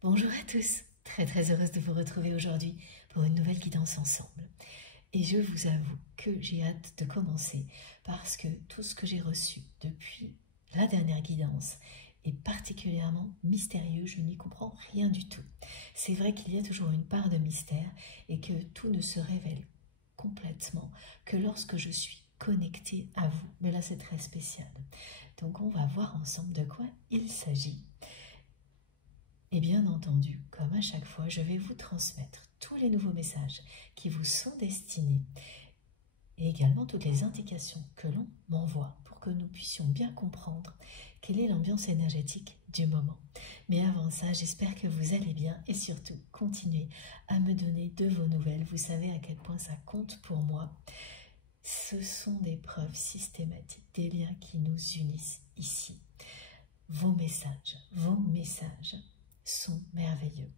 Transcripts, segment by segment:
Bonjour à tous, très heureuse de vous retrouver aujourd'hui pour une nouvelle guidance ensemble. Et je vous avoue que j'ai hâte de commencer parce que tout ce que j'ai reçu depuis la dernière guidance est particulièrement mystérieux, je n'y comprends rien du tout. C'est vrai qu'il y a toujours une part de mystère et que tout ne se révèle complètement que lorsque je suis connectée à vous. Mais là c'est très spécial. Donc on va voir ensemble de quoi il s'agit. Et bien entendu, comme à chaque fois, je vais vous transmettre tous les nouveaux messages qui vous sont destinés et également toutes les indications que l'on m'envoie pour que nous puissions bien comprendre quelle est l'ambiance énergétique du moment. Mais avant ça, j'espère que vous allez bien et surtout continuez à me donner de vos nouvelles. Vous savez à quel point ça compte pour moi. Ce sont des preuves systématiques, des liens qui nous unissent ici. Vos messages sont merveilleux.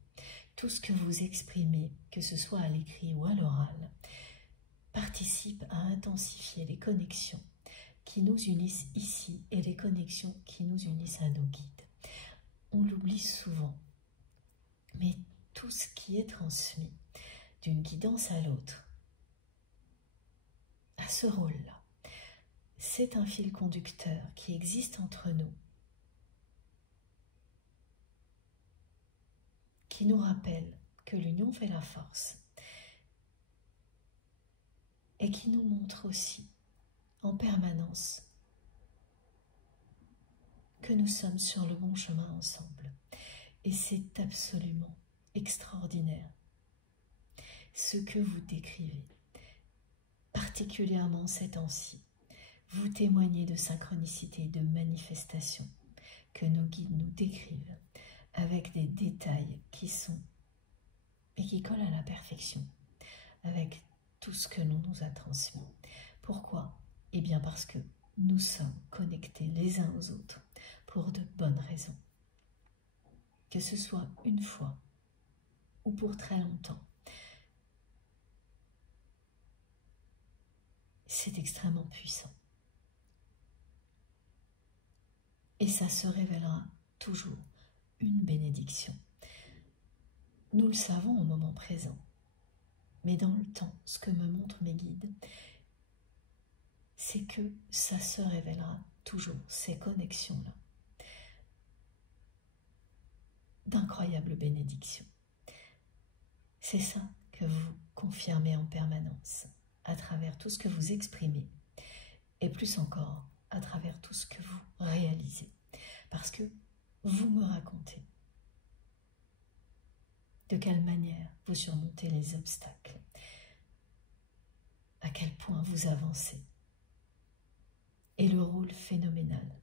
Tout ce que vous exprimez, que ce soit à l'écrit ou à l'oral, participe à intensifier les connexions qui nous unissent ici et les connexions qui nous unissent à nos guides. On l'oublie souvent, mais tout ce qui est transmis d'une guidance à l'autre a ce rôle-là. C'est un fil conducteur qui existe entre nous, qui nous rappelle que l'union fait la force et qui nous montre aussi en permanence que nous sommes sur le bon chemin ensemble. Et c'est absolument extraordinaire ce que vous décrivez, particulièrement ces temps-ci. Vous témoignez de synchronicité, de manifestation que nos guides nous décrivent avec des détails qui sont et qui collent à la perfection avec tout ce que l'on nous a transmis. Pourquoi? Eh bien parce que nous sommes connectés les uns aux autres pour de bonnes raisons. Que ce soit une fois ou pour très longtemps. C'est extrêmement puissant. Et ça se révélera toujours une bénédiction. Nous le savons au moment présent, mais dans le temps, ce que me montrent mes guides, c'est que ça se révélera toujours, ces connexions-là, d'incroyables bénédictions. C'est ça que vous confirmez en permanence, à travers tout ce que vous exprimez, et plus encore, à travers tout ce que vous réalisez. Parce que vous me racontez de quelle manière vous surmontez les obstacles, à quel point vous avancez, et le rôle phénoménal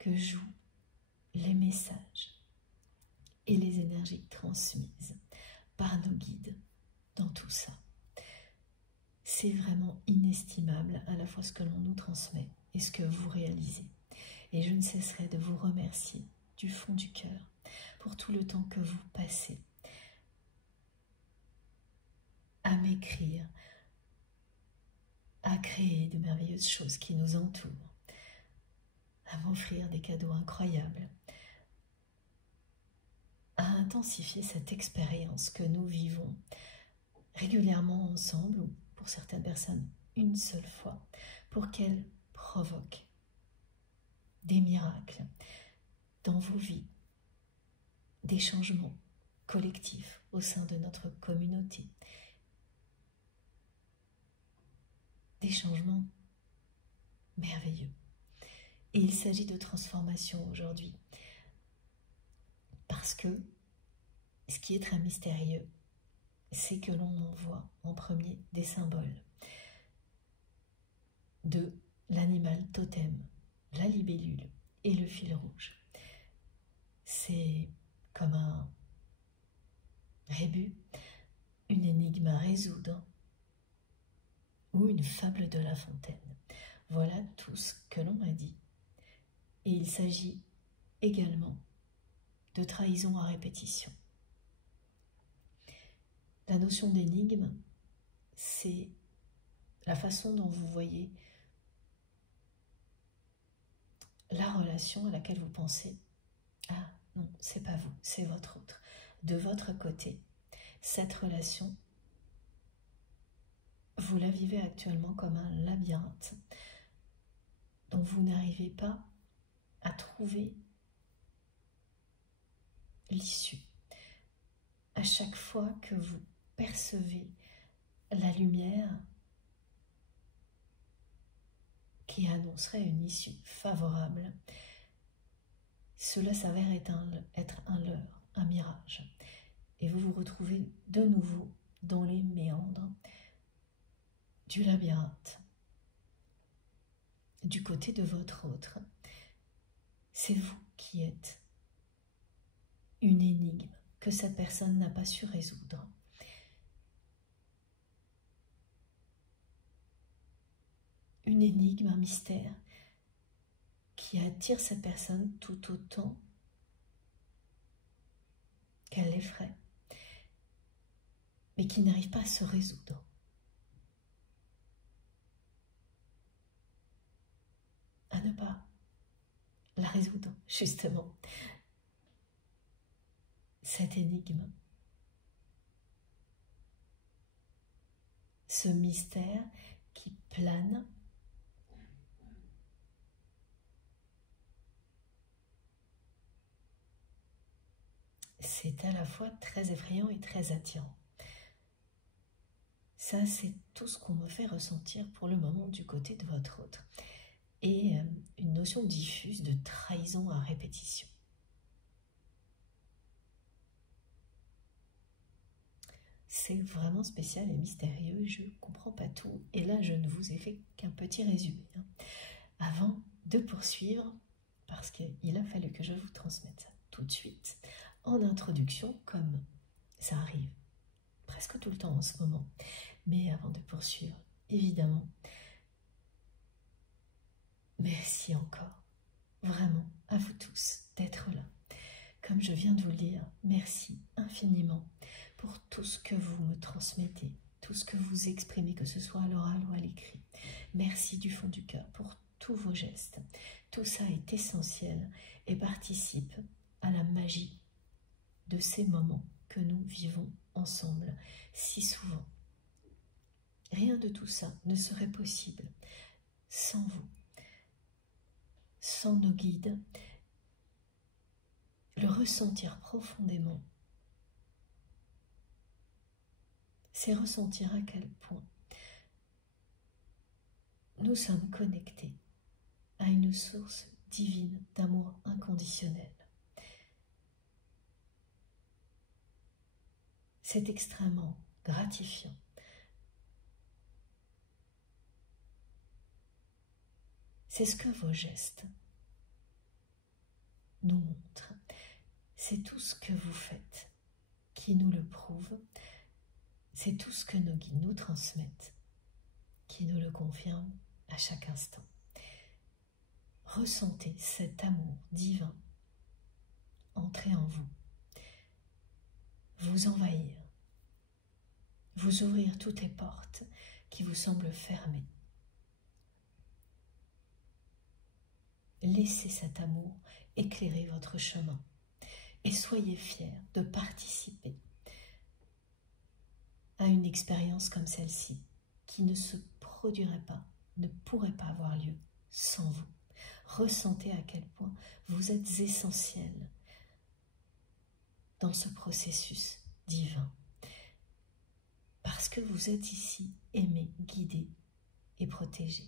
que jouent les messages et les énergies transmises par nos guides dans tout ça. C'est vraiment inestimable à la fois ce que l'on nous transmet et ce que vous réalisez. Et je ne cesserai de vous remercier du fond du cœur pour tout le temps que vous passez à m'écrire, à créer de merveilleuses choses qui nous entourent, à m'offrir des cadeaux incroyables, à intensifier cette expérience que nous vivons régulièrement ensemble, ou pour certaines personnes une seule fois, pour qu'elle provoque des miracles dans vos vies, des changements collectifs au sein de notre communauté, des changements merveilleux. Et il s'agit de transformation aujourd'hui, parce que ce qui est très mystérieux, c'est que l'on envoie en premier des symboles de l'animal totem, la libellule et le fil rouge. C'est comme un rébus, une énigme à résoudre ou une fable de La Fontaine. Voilà tout ce que l'on m'a dit. Et il s'agit également de trahison à répétition. La notion d'énigme, c'est la façon dont vous voyez la relation à laquelle vous pensez. Ah, c'est votre autre. De votre côté, cette relation, vous la vivez actuellement comme un labyrinthe dont vous n'arrivez pas à trouver l'issue. À chaque fois que vous percevez la lumière qui annoncerait une issue favorable, cela s'avère être un leurre, un mirage. Et vous vous retrouvez de nouveau dans les méandres du labyrinthe. Du côté de votre autre, c'est vous qui êtes une énigme que cette personne n'a pas su résoudre. Une énigme, un mystère qui attire cette personne tout autant qu'elle l'effraie, mais qui n'arrive pas à se résoudre. À ne pas la résoudre, justement. Cette énigme, ce mystère qui plane, c'est à la fois très effrayant et très attirant. Ça, c'est tout ce qu'on me fait ressentir pour le moment du côté de votre autre. Et une notion diffuse de trahison à répétition. C'est vraiment spécial et mystérieux, je ne comprends pas tout. Et là, je ne vous ai fait qu'un petit résumé. Avant de poursuivre, parce qu'il a fallu que je vous transmette ça tout de suite, en introduction, comme ça arrive presque tout le temps en ce moment. Mais avant de poursuivre, évidemment, merci encore, vraiment, à vous tous d'être là. Comme je viens de vous le dire, merci infiniment pour tout ce que vous me transmettez, tout ce que vous exprimez, que ce soit à l'oral ou à l'écrit. Merci du fond du cœur pour tous vos gestes. Tout ça est essentiel et participe à la magie de ces moments que nous vivons ensemble si souvent. Rien de tout ça ne serait possible sans vous, sans nos guides. Le ressentir profondément, c'est ressentir à quel point nous sommes connectés à une source divine d'amour inconditionnel. C'est extrêmement gratifiant. C'est ce que vos gestes nous montrent. C'est tout ce que vous faites qui nous le prouve. C'est tout ce que nos guides nous transmettent qui nous le confirme à chaque instant. Ressentez cet amour divin entrer en vous, vous envahir, vous ouvrir toutes les portes qui vous semblent fermées. Laissez cet amour éclairer votre chemin et soyez fiers de participer à une expérience comme celle-ci qui ne se produirait pas, ne pourrait pas avoir lieu sans vous. Ressentez à quel point vous êtes essentiel dans ce processus divin. Parce que vous êtes ici aimé, guidé et protégé.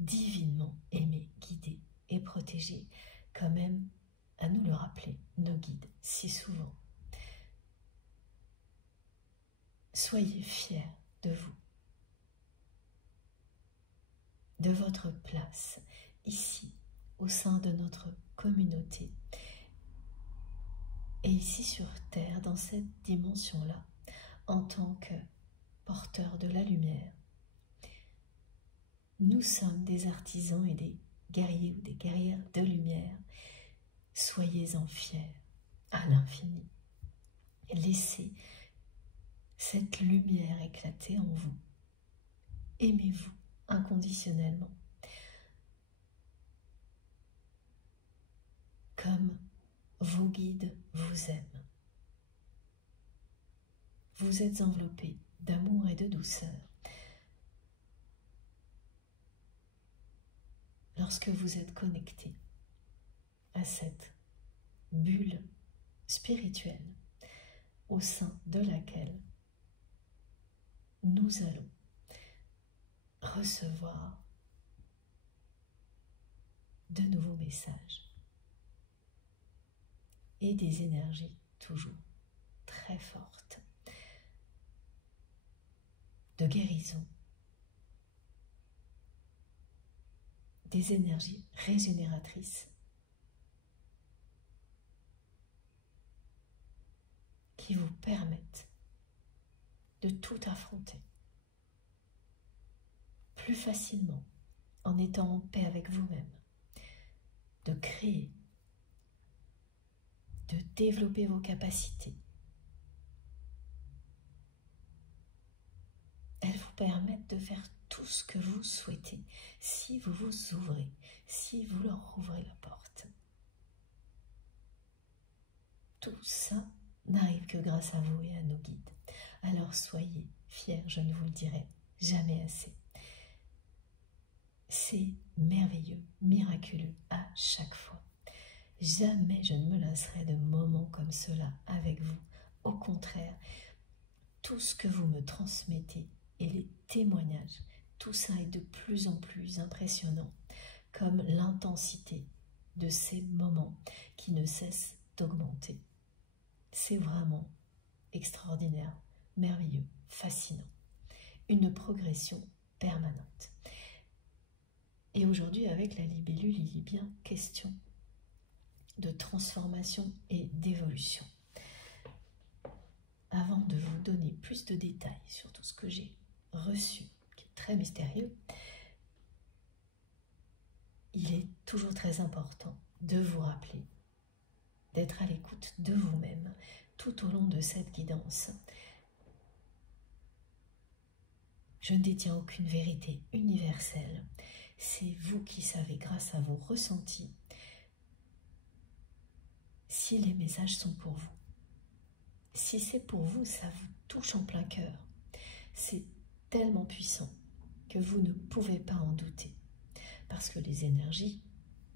Divinement aimé, guidé et protégé, quand même à nous le rappeler, nos guides, si souvent. Soyez fiers de vous, de votre place ici, au sein de notre communauté, et ici sur Terre, dans cette dimension-là, en tant que porteurs de la lumière. Nous sommes des artisans et des guerriers ou des guerrières de lumière. Soyez-en fiers à l'infini. Laissez cette lumière éclater en vous. Aimez-vous inconditionnellement. Comme vos guides vous aiment. Vous êtes enveloppé d'amour et de douceur. Lorsque vous êtes connecté à cette bulle spirituelle au sein de laquelle nous allons recevoir de nouveaux messages et des énergies toujours très fortes de guérison, des énergies régénératrices qui vous permettent de tout affronter plus facilement en étant en paix avec vous-même, de créer, de développer vos capacités. Elles vous permettent de faire tout ce que vous souhaitez si vous vous ouvrez, si vous leur ouvrez la porte. Tout ça n'arrive que grâce à vous et à nos guides. Alors soyez fiers, je ne vous le dirai jamais assez. C'est merveilleux, miraculeux à chaque fois. Jamais je ne me lasserai de moments comme cela avec vous. Au contraire, tout ce que vous me transmettez et les témoignages, tout ça est de plus en plus impressionnant, comme l'intensité de ces moments qui ne cessent d'augmenter. C'est vraiment extraordinaire, merveilleux, fascinant. Une progression permanente. Et aujourd'hui, avec la libellule, il y est bien question de transformation et d'évolution. Avant de vous donner plus de détails sur tout ce que j'ai reçu, qui est très mystérieux, il est toujours très important de vous rappeler d'être à l'écoute de vous-même tout au long de cette guidance. Je ne détiens aucune vérité universelle. C'est vous qui savez, grâce à vos ressentis, si les messages sont pour vous. Si c'est pour vous, ça vous touche en plein cœur. C'est tellement puissant que vous ne pouvez pas en douter. Parce que les énergies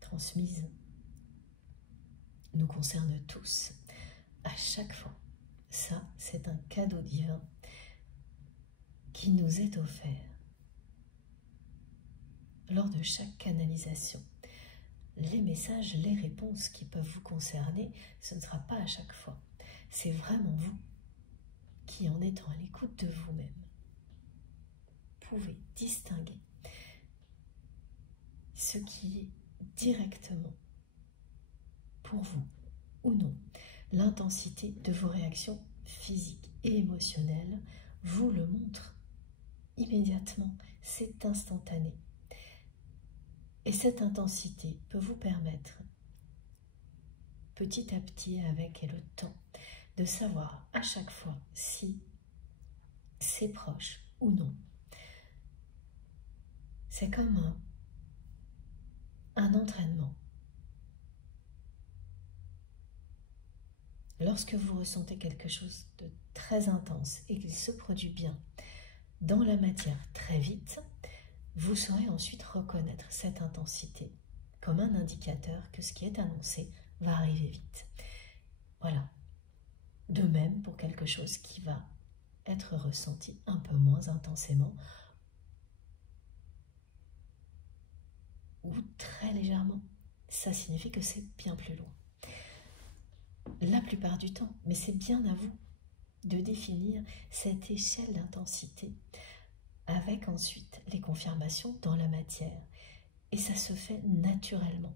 transmises nous concernent tous, à chaque fois. Ça, c'est un cadeau divin qui nous est offert lors de chaque canalisation. Les messages, les réponses qui peuvent vous concerner, ce ne sera pas à chaque fois. C'est vraiment vous qui, en étant à l'écoute de vous-même, pouvez distinguer ce qui est directement pour vous ou non. L'intensité de vos réactions physiques et émotionnelles vous le montre immédiatement. C'est instantané. Et cette intensité peut vous permettre, petit à petit, avec le temps, de savoir à chaque fois si c'est proche ou non. C'est comme un entraînement. Lorsque vous ressentez quelque chose de très intense et qu'il se produit bien dans la matière très vite, vous saurez ensuite reconnaître cette intensité comme un indicateur que ce qui est annoncé va arriver vite. Voilà. De même pour quelque chose qui va être ressenti un peu moins intensément ou très légèrement. Ça signifie que c'est bien plus loin. La plupart du temps, mais c'est bien à vous de définir cette échelle d'intensité avec ensuite les confirmations dans la matière. Et ça se fait naturellement.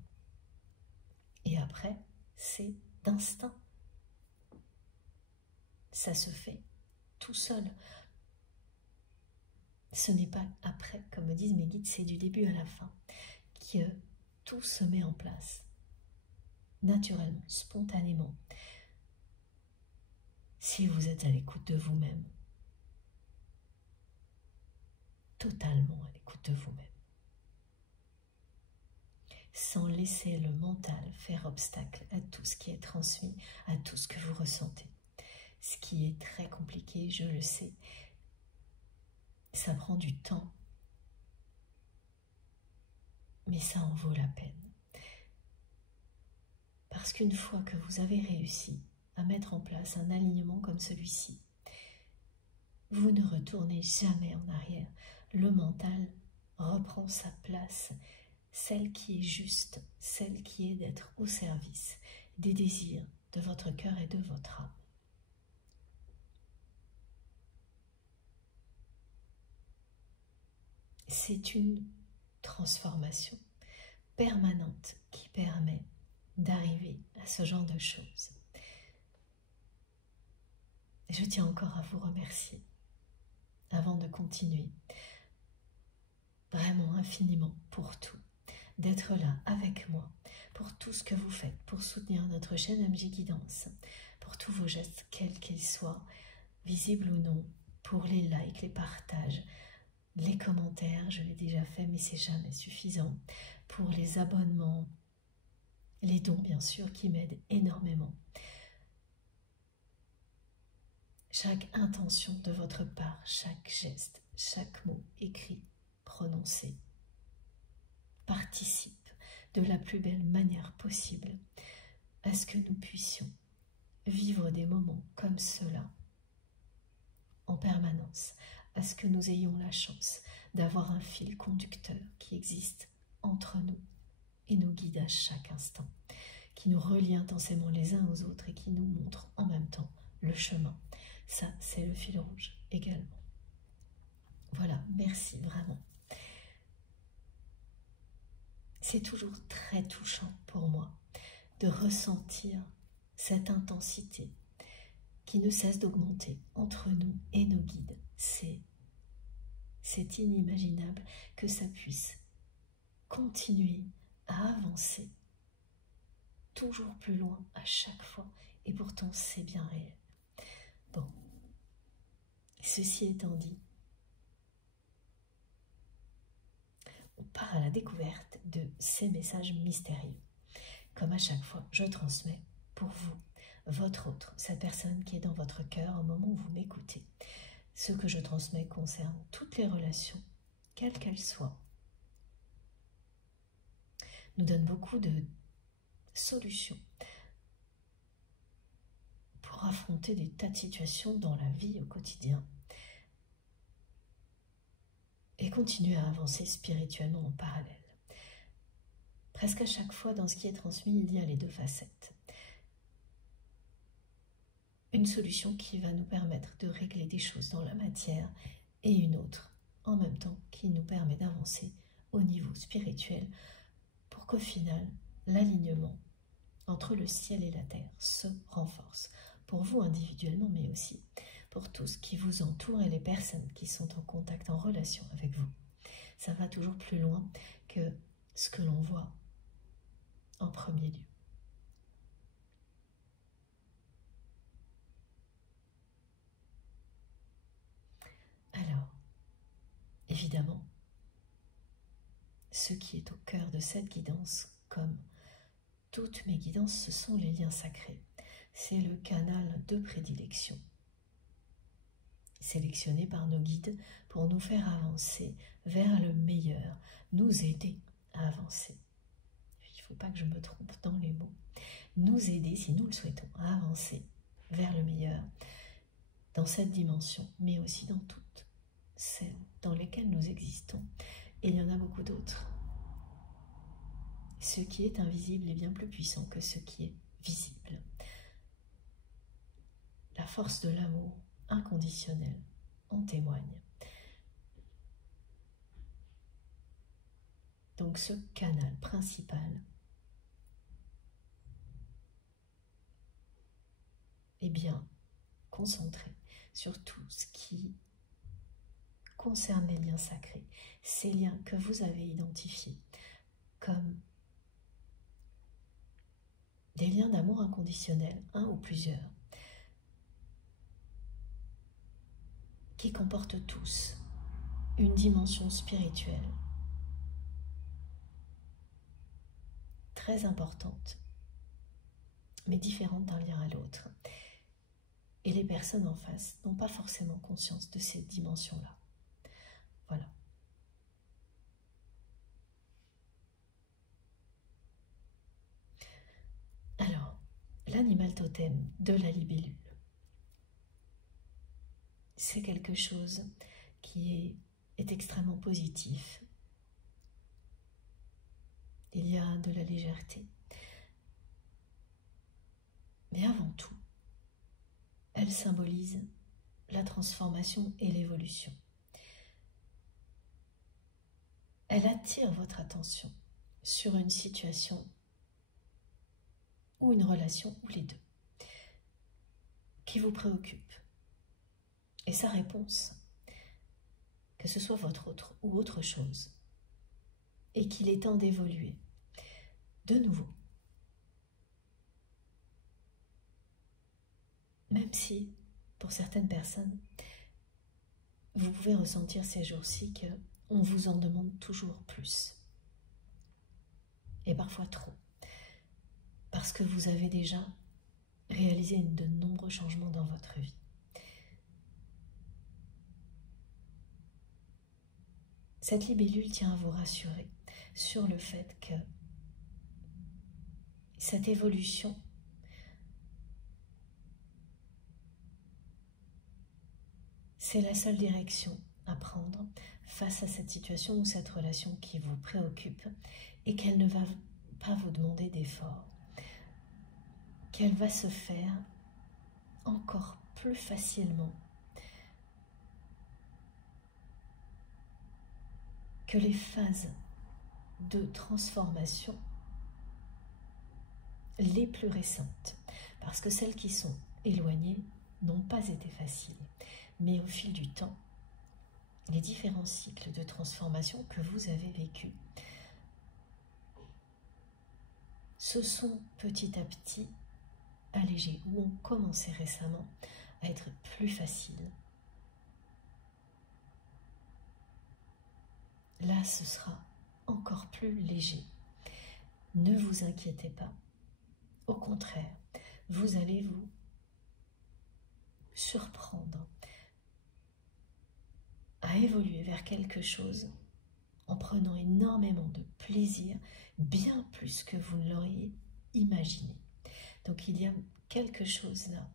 Et après, c'est d'instinct. Ça se fait tout seul. Ce n'est pas après, comme me disent mes guides, c'est du début à la fin que tout se met en place. Naturellement, spontanément. Si vous êtes à l'écoute de vous-même. Totalement à l'écoute de vous-même. sans laisser le mental faire obstacle à tout ce qui est transmis, à tout ce que vous ressentez. Ce qui est très compliqué, je le sais. Ça prend du temps, mais ça en vaut la peine. Parce qu'une fois que vous avez réussi à mettre en place un alignement comme celui-ci, vous ne retournez jamais en arrière. Le mental reprend sa place, celle qui est juste, celle qui est d'être au service des désirs de votre cœur et de votre âme. C'est une transformation permanente qui permet d'arriver à ce genre de choses. Je tiens encore à vous remercier avant de continuer, vraiment infiniment pour tout, d'être là avec moi, pour tout ce que vous faites, pour soutenir notre chaîne MJ Guidance, pour tous vos gestes, quels qu'ils soient, visibles ou non, pour les likes, les partages, les commentaires, je l'ai déjà fait mais c'est jamais suffisant, pour les abonnements, les dons bien sûr qui m'aident énormément. Chaque intention de votre part, chaque geste, chaque mot écrit, prononcé, participe de la plus belle manière possible à ce que nous puissions vivre des moments comme cela en permanence, à ce que nous ayons la chance d'avoir un fil conducteur qui existe entre nous et nous guide à chaque instant, qui nous relie intensément les uns aux autres et qui nous montre en même temps le chemin. Ça, c'est le fil rouge également. Voilà, merci vraiment. C'est toujours très touchant pour moi de ressentir cette intensité qui ne cesse d'augmenter entre nous et nos guides. C'est inimaginable que ça puisse continuer à avancer toujours plus loin à chaque fois, et pourtant c'est bien réel. Bon, ceci étant dit, on part à la découverte de ces messages mystérieux. Comme à chaque fois, je transmets pour vous, votre autre, cette personne qui est dans votre cœur au moment où vous m'écoutez. Ce que je transmets concerne toutes les relations, quelles qu'elles soient. Nous donne beaucoup de solutions pour affronter des tas de situations dans la vie au quotidien et continuer à avancer spirituellement en parallèle. Presque à chaque fois dans ce qui est transmis, il y a les deux facettes. Une solution qui va nous permettre de régler des choses dans la matière et une autre en même temps qui nous permet d'avancer au niveau spirituel pour qu'au final, l'alignement entre le ciel et la terre se renforce pour vous individuellement mais aussi pour tout ce qui vous entoure et les personnes qui sont en contact, en relation avec vous. Ça va toujours plus loin que ce que l'on voit en premier lieu. Alors, évidemment, ce qui est au cœur de cette guidance, comme toutes mes guidances, ce sont les liens sacrés. C'est le canal de prédilection, sélectionné par nos guides pour nous faire avancer vers le meilleur, nous aider à avancer. Il ne faut pas que je me trompe dans les mots. Nous aider, si nous le souhaitons, à avancer vers le meilleur dans cette dimension, mais aussi dans toutes celles dans lesquelles nous existons. Et il y en a beaucoup d'autres. Ce qui est invisible est bien plus puissant que ce qui est visible. La force de l'amour inconditionnel en témoigne. Donc ce canal principal est bien concentré sur tout ce qui concerne les liens sacrés, ces liens que vous avez identifiés comme des liens d'amour inconditionnel, un ou plusieurs, qui comportent tous une dimension spirituelle très importantes, mais différentes d'un lien à l'autre. Et les personnes en face n'ont pas forcément conscience de cette dimension-là. Voilà. Alors, l'animal totem de la libellule, c'est quelque chose qui est extrêmement positif. Il y a de la légèreté. Mais avant tout, elle symbolise la transformation et l'évolution. Elle attire votre attention sur une situation ou une relation, ou les deux, qui vous préoccupe. Et sa réponse, que ce soit votre autre ou autre chose, et qu'il est temps d'évoluer de nouveau. Même si, pour certaines personnes, vous pouvez ressentir ces jours-ci qu'on vous en demande toujours plus. Et parfois trop. Parce que vous avez déjà réalisé de nombreux changements dans votre vie. Cette libellule tient à vous rassurer sur le fait que cette évolution c'est la seule direction à prendre face à cette situation ou cette relation qui vous préoccupe et qu'elle ne va pas vous demander d'effort, qu'elle va se faire encore plus facilement que les phases de transformation les plus récentes, parce que celles qui sont éloignées n'ont pas été faciles. Mais au fil du temps, les différents cycles de transformation que vous avez vécus se sont petit à petit allégés ou ont commencé récemment à être plus faciles. Là, ce sera encore plus léger. Ne vous inquiétez pas. Au contraire, vous allez vous surprendre à évoluer vers quelque chose en prenant énormément de plaisir, bien plus que vous ne l'auriez imaginé. Donc il y a quelque chose là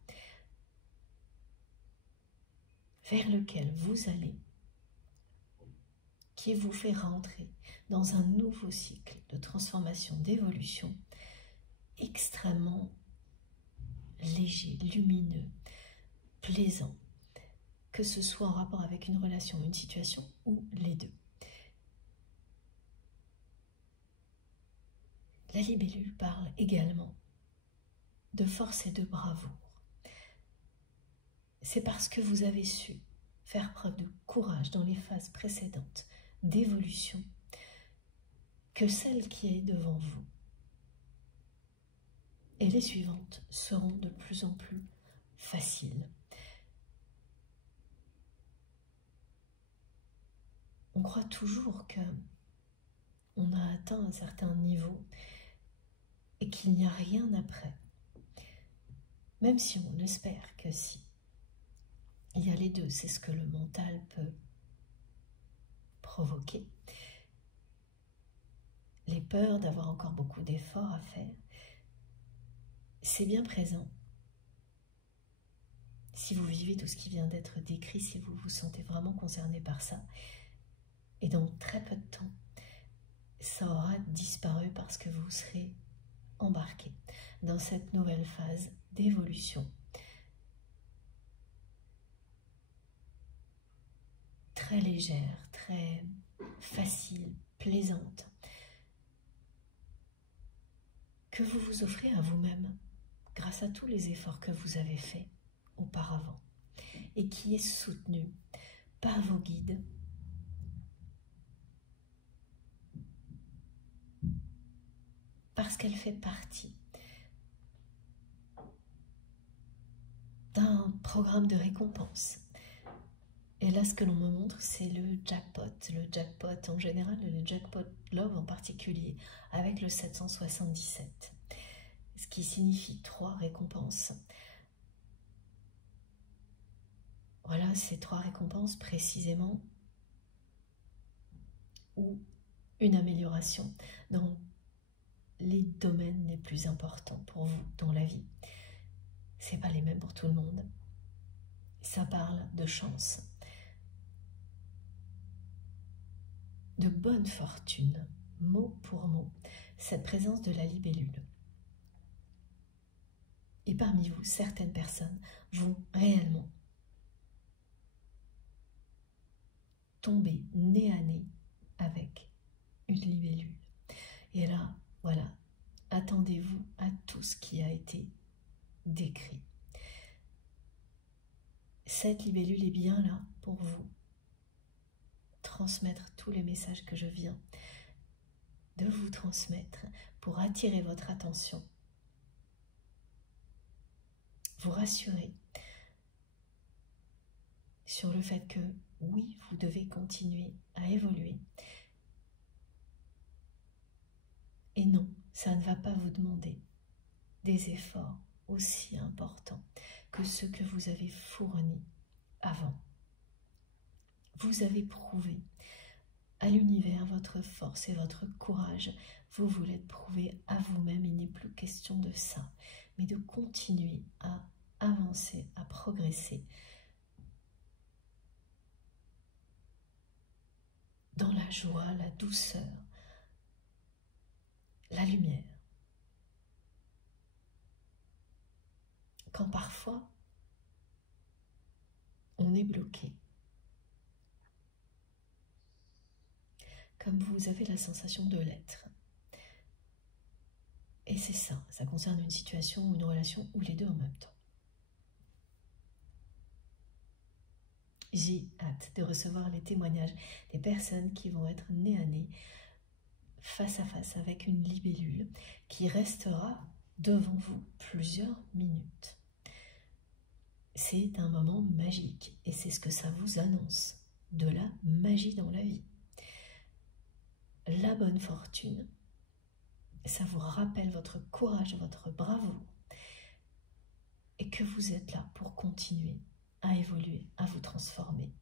vers lequel vous allez, qui vous fait rentrer dans un nouveau cycle de transformation, d'évolution, extrêmement léger, lumineux, plaisant, que ce soit en rapport avec une relation, une situation ou les deux. La libellule parle également de force et de bravoure. C'est parce que vous avez su faire preuve de courage dans les phases précédentes d'évolution que celle qui est devant vous et les suivantes seront de plus en plus faciles. On croit toujours que on a atteint un certain niveau et qu'il n'y a rien après. Même si on espère que si. Il y a les deux, c'est ce que le mental peut provoquer. Les peurs d'avoir encore beaucoup d'efforts à faire, c'est bien présent. Si vous vivez tout ce qui vient d'être décrit, si vous vous sentez vraiment concerné par ça, et dans très peu de temps, ça aura disparu parce que vous serez embarqué dans cette nouvelle phase d'évolution. Très légère, très facile, plaisante, que vous vous offrez à vous-même grâce à tous les efforts que vous avez faits auparavant et qui est soutenue par vos guides, parce qu'elle fait partie d'un programme de récompense Et là, ce que l'on me montre, c'est le jackpot en général, le jackpot love en particulier, avec le 777, ce qui signifie 3 récompenses. Voilà, ces 3 récompenses précisément, ou une amélioration dans les domaines les plus importants pour vous dans la vie. C'est pas les mêmes pour tout le monde. Ça parle de chance, de bonne fortune, mot pour mot, cette présence de la libellule. Et parmi vous, certaines personnes vont réellement tomber nez à nez avec une libellule. Et là, voilà, attendez-vous à tout ce qui a été décrit. Cette libellule est bien là pour vous transmettre tous les messages que je viens de vous transmettre, pour attirer votre attention, vous rassurer sur le fait que oui, vous devez continuer à évoluer. Et non, ça ne va pas vous demander des efforts aussi importants que ceux que vous avez fournis avant. Vous avez prouvé à l'univers votre force et votre courage. Vous voulez prouver à vous-même, il n'est plus question de ça, mais de continuer à avancer, à progresser dans la joie, la douceur, la lumière. Quand parfois on est bloqué, comme vous avez la sensation de l'être. Et c'est ça, ça concerne une situation ou une relation ou les deux en même temps. J'ai hâte de recevoir les témoignages des personnes qui vont être nez à nez, face à face avec une libellule qui restera devant vous plusieurs minutes. C'est un moment magique et c'est ce que ça vous annonce, de la magie dans la vie. La bonne fortune, ça vous rappelle votre courage, votre bravoure et que vous êtes là pour continuer à évoluer, à vous transformer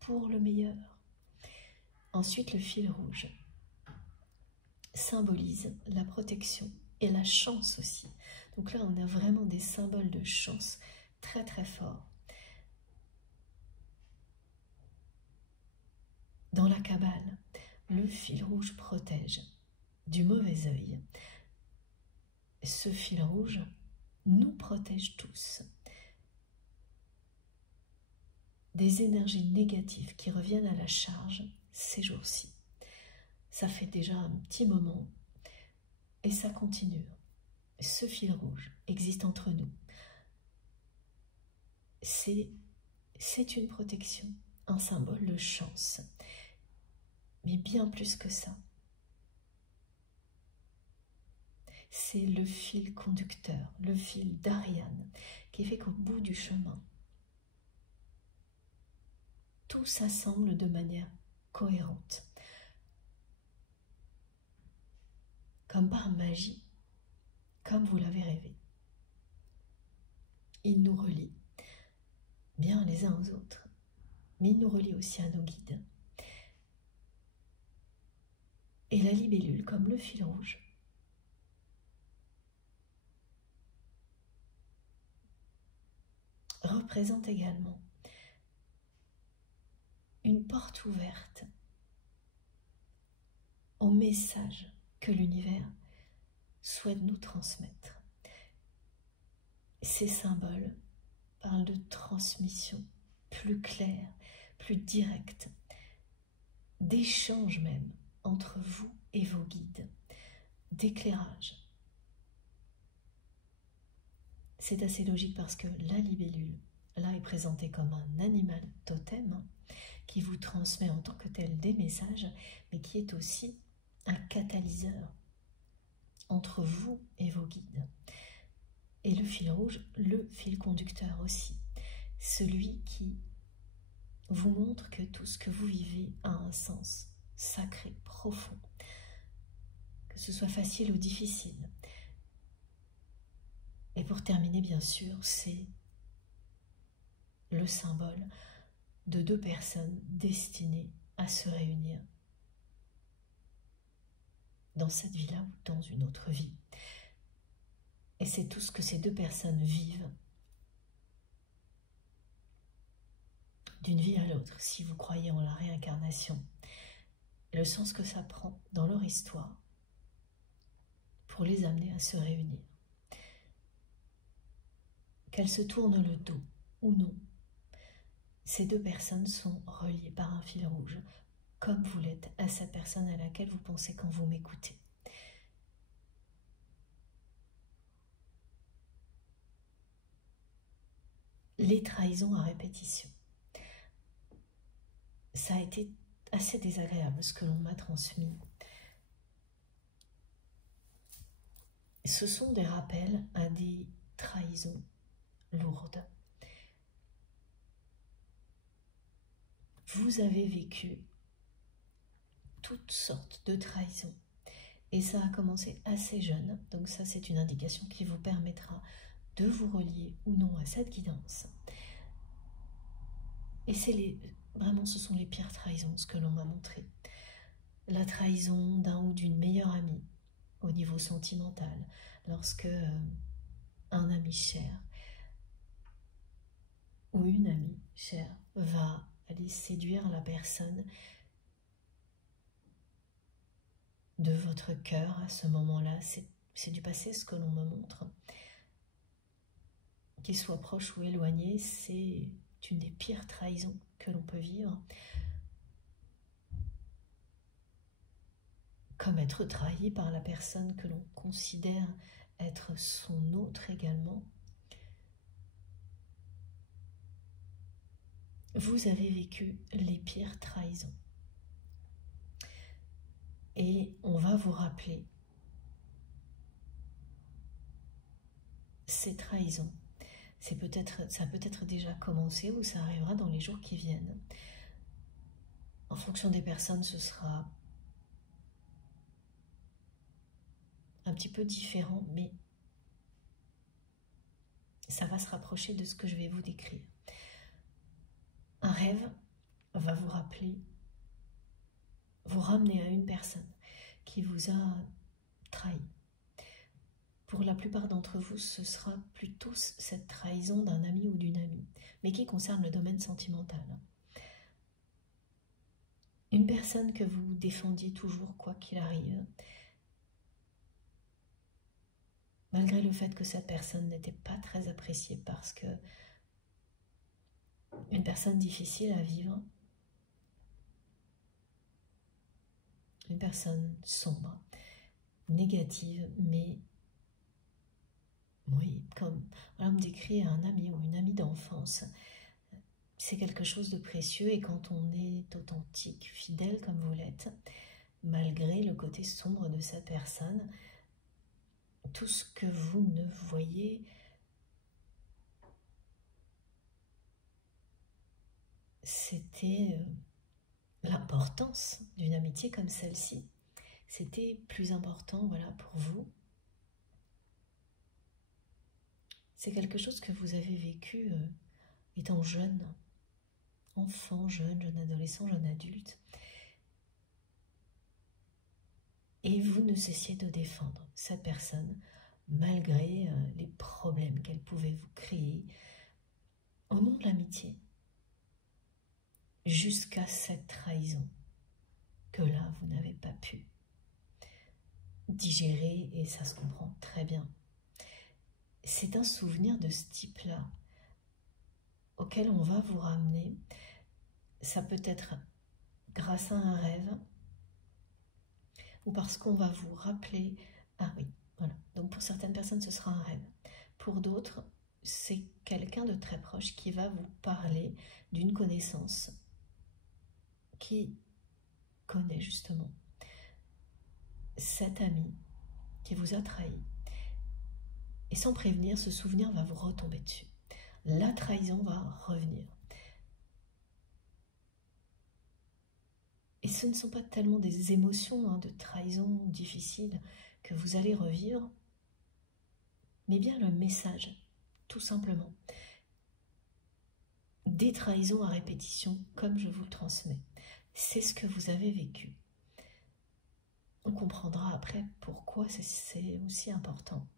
pour le meilleur. Ensuite, le fil rouge symbolise la protection et la chance aussi. Donc là, on a vraiment des symboles de chance très très forts. Dans la Kabbale, le fil rouge protège du mauvais œil. Ce fil rouge nous protège tous des énergies négatives qui reviennent à la charge ces jours-ci. Ça fait déjà un petit moment et ça continue. Ce fil rouge existe entre nous. C'est une protection, un symbole de chance. Mais bien plus que ça. C'est le fil conducteur, le fil d'Ariane, qui fait qu'au bout du chemin, tout s'assemble de manière cohérente. Comme par magie, comme vous l'avez rêvé. Il nous relie bien les uns aux autres, mais il nous relie aussi à nos guides. Et la libellule, comme le fil rouge, représente également une porte ouverte au message que l'univers souhaite nous transmettre. Ces symboles parlent de transmission plus claire, plus directe, d'échange même entre vous et vos guides, d'éclairage. C'est assez logique parce que la libellule, là, est présentée comme un animal totem qui vous transmet en tant que tel des messages, mais qui est aussi un catalyseur entre vous et vos guides. Et le fil rouge, le fil conducteur aussi, celui qui vous montre que tout ce que vous vivez a un sens sacré, profond, que ce soit facile ou difficile. Et pour terminer, bien sûr, c'est le symbole de deux personnes destinées à se réunir dans cette vie-là ou dans une autre vie. Et c'est tout ce que ces deux personnes vivent d'une vie à l'autre, si vous croyez en la réincarnation, le sens que ça prend dans leur histoire pour les amener à se réunir. Qu'elles se tournent le dos ou non, ces deux personnes sont reliées par un fil rouge, comme vous l'êtes à cette personne à laquelle vous pensez quand vous m'écoutez. Les trahisons à répétition. Ça a été assez désagréable ce que l'on m'a transmis. Ce sont des rappels à des trahisons lourdes. Vous avez vécu toutes sortes de trahisons et ça a commencé assez jeune, donc ça c'est une indication qui vous permettra de vous relier ou non à cette guidance. Et vraiment ce sont les pires trahisons, ce que l'on m'a montré. La trahison d'un ou d'une meilleure amie au niveau sentimental, lorsque un ami cher ou une amie chère va aller séduire la personne de votre cœur à ce moment-là. C'est du passé ce que l'on me montre. Qu'il soit proche ou éloigné, c'est une des pires trahisons que l'on peut vivre. Comme être trahi par la personne que l'on considère être son autre également. Vous avez vécu les pires trahisons. Et on va vous rappeler ces trahisons. Ça peut être déjà commencé ou ça arrivera dans les jours qui viennent. En fonction des personnes, ce sera un petit peu différent, mais ça va se rapprocher de ce que je vais vous décrire. Un rêve va vous rappeler, vous ramener à une personne qui vous a trahi. Pour la plupart d'entre vous, ce sera plutôt cette trahison d'un ami ou d'une amie, mais qui concerne le domaine sentimental. Une personne que vous défendiez toujours quoi qu'il arrive, malgré le fait que cette personne n'était pas très appréciée parce que une personne difficile à vivre, une personne sombre, négative, mais oui, comme on me décrit un ami ou une amie d'enfance, c'est quelque chose de précieux et quand on est authentique, fidèle comme vous l'êtes, malgré le côté sombre de cette personne, tout ce que vous ne voyez, c'était l'importance d'une amitié comme celle-ci. C'était plus important, voilà, pour vous. C'est quelque chose que vous avez vécu étant jeune, enfant, jeune adolescent, jeune adulte. Et vous ne cessiez de défendre cette personne, malgré les problèmes qu'elle pouvait vous créer, au nom de l'amitié, jusqu'à cette trahison que là, vous n'avez pas pu digérer, et ça se comprend très bien. C'est un souvenir de ce type-là auquel on va vous ramener. Ça peut être grâce à un rêve ou parce qu'on va vous rappeler. Ah oui, voilà. Donc pour certaines personnes, ce sera un rêve. Pour d'autres, c'est quelqu'un de très proche qui va vous parler d'une connaissance qui connaît justement cet ami qui vous a trahi. Et sans prévenir, ce souvenir va vous retomber dessus. La trahison va revenir. Et ce ne sont pas tellement des émotions de trahison difficiles que vous allez revivre, mais bien le message, tout simplement. Des trahisons à répétition, comme je vous le transmets. C'est ce que vous avez vécu. On comprendra après pourquoi c'est aussi important.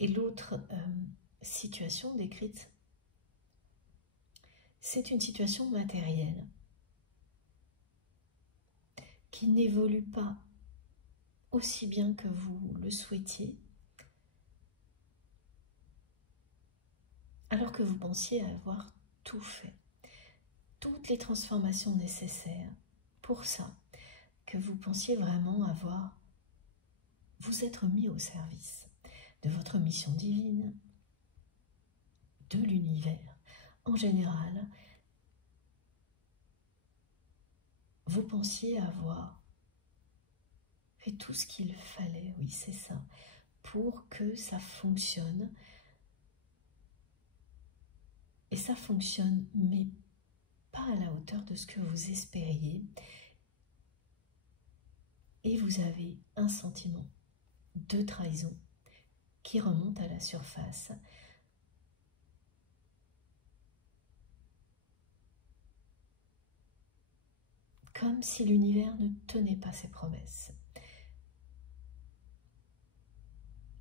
Et l'autre situation décrite, c'est une situation matérielle qui n'évolue pas aussi bien que vous le souhaitiez, alors que vous pensiez avoir tout fait, toutes les transformations nécessaires pour ça, que vous pensiez vraiment avoir, vous être mis au service de votre mission divine, de l'univers. En général, vous pensiez avoir fait tout ce qu'il fallait, oui c'est ça, pour que ça fonctionne. Et ça fonctionne, mais pas à la hauteur de ce que vous espériez. Et vous avez un sentiment de trahison qui remonte à la surface. Comme si l'univers ne tenait pas ses promesses.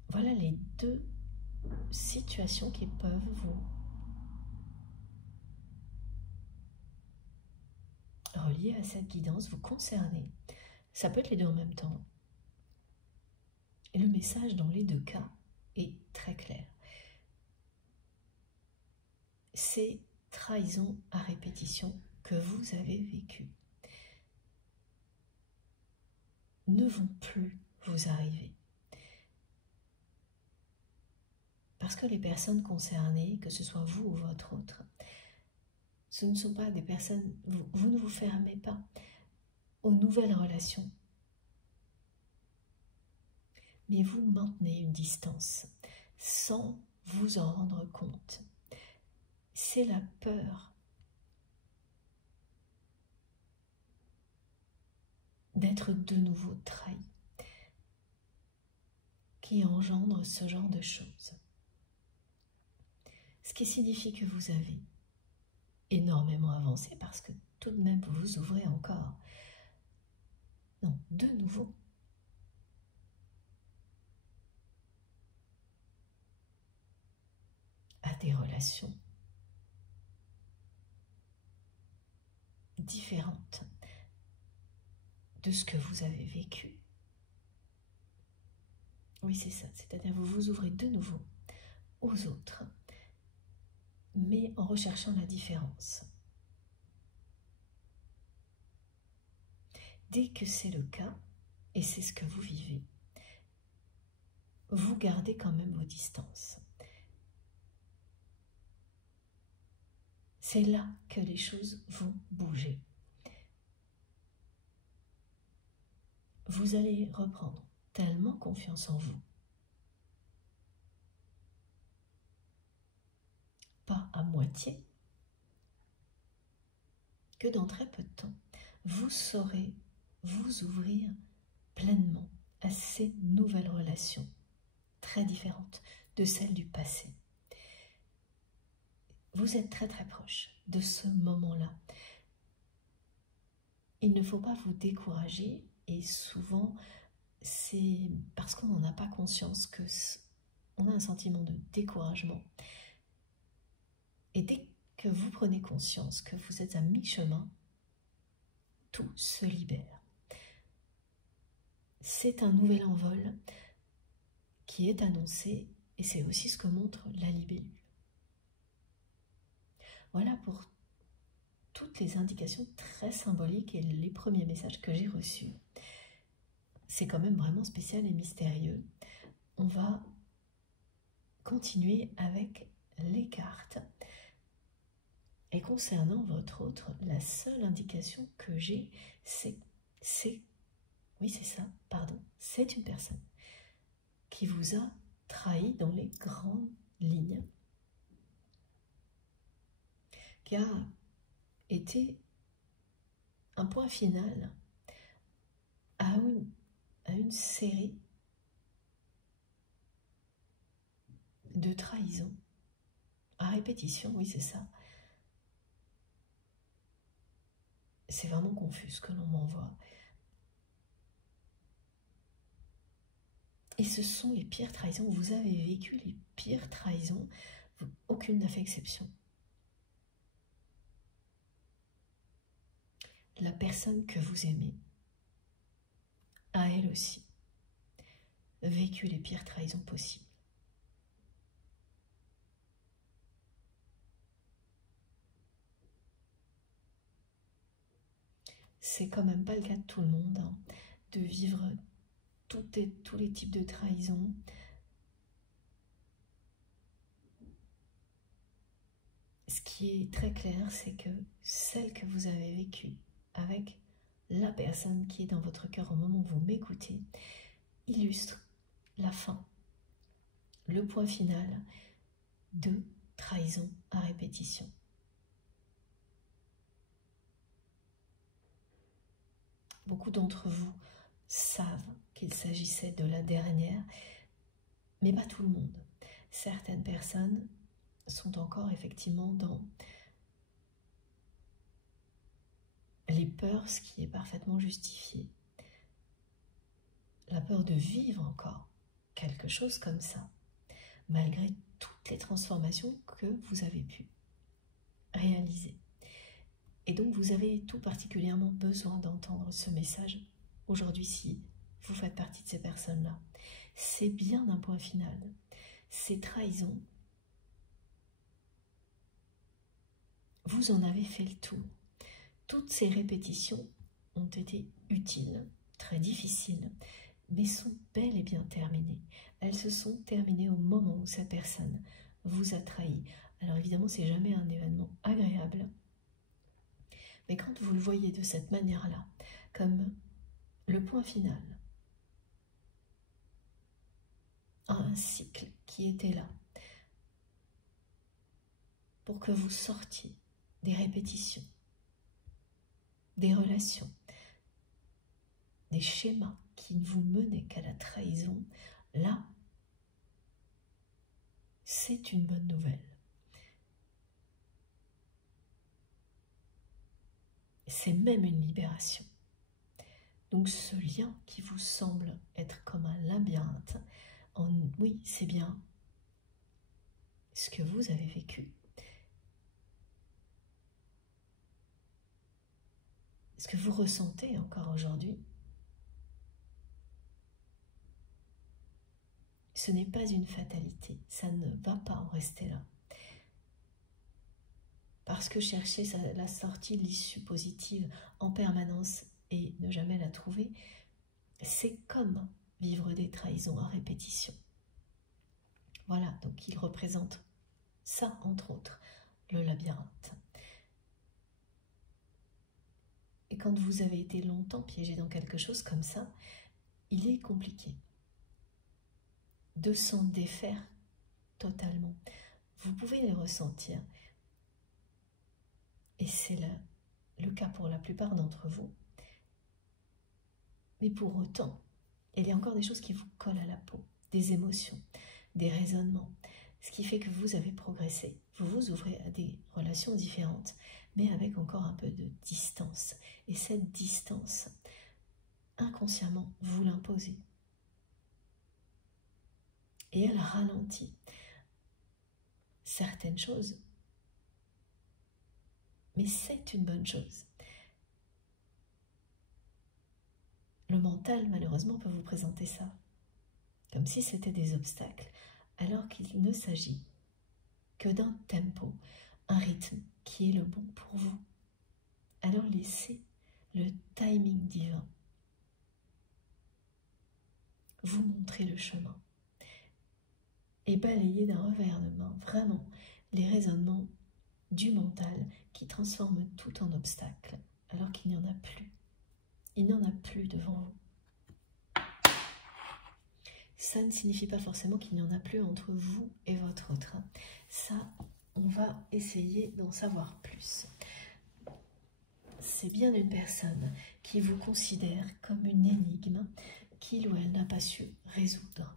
Voilà les deux situations qui peuvent vous relier à cette guidance, vous concerner. Ça peut être les deux en même temps. Et le message dans les deux cas est très clair. Ces trahisons à répétition que vous avez vécues ne vont plus vous arriver. Parce que les personnes concernées, que ce soit vous ou votre autre, ce ne sont pas des personnes, vous ne vous fermez pas aux nouvelles relations, mais vous maintenez une distance sans vous en rendre compte. C'est la peur d'être de nouveau trahi qui engendre ce genre de choses. Ce qui signifie que vous avez énormément avancé parce que tout de même vous vous ouvrez encore, non, de nouveau, à des relations différentes de ce que vous avez vécu. Oui, c'est ça, c'est-à-dire vous vous ouvrez de nouveau aux autres, mais en recherchant la différence. Dès que c'est le cas, et c'est ce que vous vivez, vous gardez quand même vos distances. C'est là que les choses vont bouger. Vous allez reprendre tellement confiance en vous, pas à moitié, que dans très peu de temps, vous saurez vous ouvrir pleinement à ces nouvelles relations, très différentes de celles du passé. Vous êtes très très proche de ce moment-là. Il ne faut pas vous décourager, et souvent c'est parce qu'on n'en a pas conscience que on a un sentiment de découragement. Et dès que vous prenez conscience que vous êtes à mi-chemin, tout se libère. C'est un nouvel envol qui est annoncé, et c'est aussi ce que montre la libellule. Voilà pour toutes les indications très symboliques et les premiers messages que j'ai reçus. C'est quand même vraiment spécial et mystérieux. On va continuer avec les cartes. Et concernant votre autre, la seule indication que j'ai, c'est une personne qui vous a trahi dans les grandes lignes, qui a été un point final à une série de trahisons à répétition, oui c'est ça. C'est vraiment confus ce que l'on m'envoie. Et ce sont les pires trahisons. Vous avez vécu les pires trahisons. Aucune n'a fait exception. La personne que vous aimez a elle aussi vécu les pires trahisons possibles. C'est quand même pas le cas de tout le monde, hein, de vivre tous les types de trahisons. Ce qui est très clair, c'est que celle que vous avez vécue avec la personne qui est dans votre cœur au moment où vous m'écoutez illustre la fin, le point final de trahison à répétition. Beaucoup d'entre vous savent qu'il s'agissait de la dernière, mais pas tout le monde. Certaines personnes sont encore effectivement dans les peurs, ce qui est parfaitement justifié. La peur de vivre encore quelque chose comme ça, malgré toutes les transformations que vous avez pu réaliser. Et donc vous avez tout particulièrement besoin d'entendre ce message aujourd'hui si vous faites partie de ces personnes-là. C'est bien d'un point final. Ces trahisons, vous en avez fait le tour. Toutes ces répétitions ont été utiles, très difficiles, mais sont bel et bien terminées. Elles se sont terminées au moment où cette personne vous a trahi. Alors évidemment, c'est jamais un événement agréable, mais quand vous le voyez de cette manière-là, comme le point final à un cycle qui était là, pour que vous sortiez des répétitions, des relations, des schémas qui ne vous menaient qu'à la trahison, là, c'est une bonne nouvelle. C'est même une libération. Donc ce lien qui vous semble être comme un labyrinthe, oui, c'est bien ce que vous avez vécu. Ce que vous ressentez encore aujourd'hui, ce n'est pas une fatalité, ça ne va pas en rester là. Parce que chercher la sortie, l'issue positive en permanence et ne jamais la trouver, c'est comme vivre des trahisons à répétition. Voilà, donc il représente ça, entre autres, le labyrinthe. Et quand vous avez été longtemps piégé dans quelque chose comme ça, il est compliqué de s'en défaire totalement. Vous pouvez le ressentir. Et c'est le cas pour la plupart d'entre vous. Mais pour autant, il y a encore des choses qui vous collent à la peau, des émotions, des raisonnements, ce qui fait que vous avez progressé. Vous vous ouvrez à des relations différentes, mais avec encore un peu de distance. Et cette distance, inconsciemment, vous l'imposez. Et elle ralentit certaines choses. Mais c'est une bonne chose. Le mental, malheureusement, peut vous présenter ça, comme si c'était des obstacles, alors qu'il ne s'agit que d'un tempo, un rythme qui est le bon pour vous. Alors laissez le timing divin vous montrer le chemin et balayez d'un revers de main vraiment les raisonnements du mental qui transforment tout en obstacle, alors qu'il n'y en a plus. Il n'y en a plus devant vous. Ça ne signifie pas forcément qu'il n'y en a plus entre vous et votre autre. Ça, on va essayer d'en savoir plus. c'est bien une personne qui vous considère comme une énigme qu'il ou elle n'a pas su résoudre.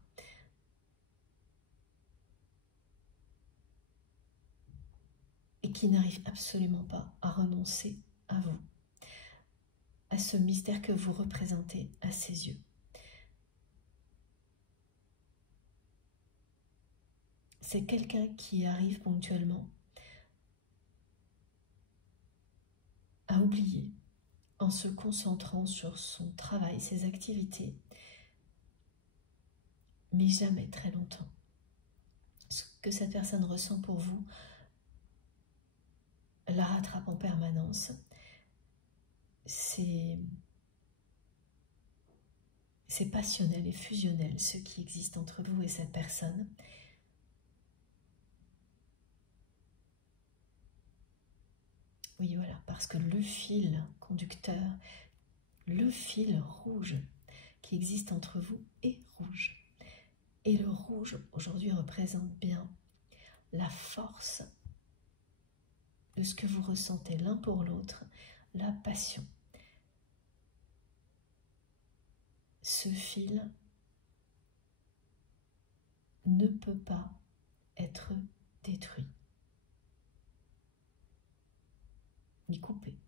Et qui n'arrive absolument pas à renoncer à vous, à ce mystère que vous représentez à ses yeux. C'est quelqu'un qui arrive ponctuellement à oublier en se concentrant sur son travail, ses activités, mais jamais très longtemps. Ce que cette personne ressent pour vous la rattrape en permanence. C'est passionnel et fusionnel ce qui existe entre vous et cette personne. Oui, voilà, parce que le fil conducteur, le fil rouge qui existe entre vous est rouge. Et le rouge, aujourd'hui, représente bien la force de ce que vous ressentez l'un pour l'autre, la passion. Ce fil ne peut pas être détruit, ni coupé.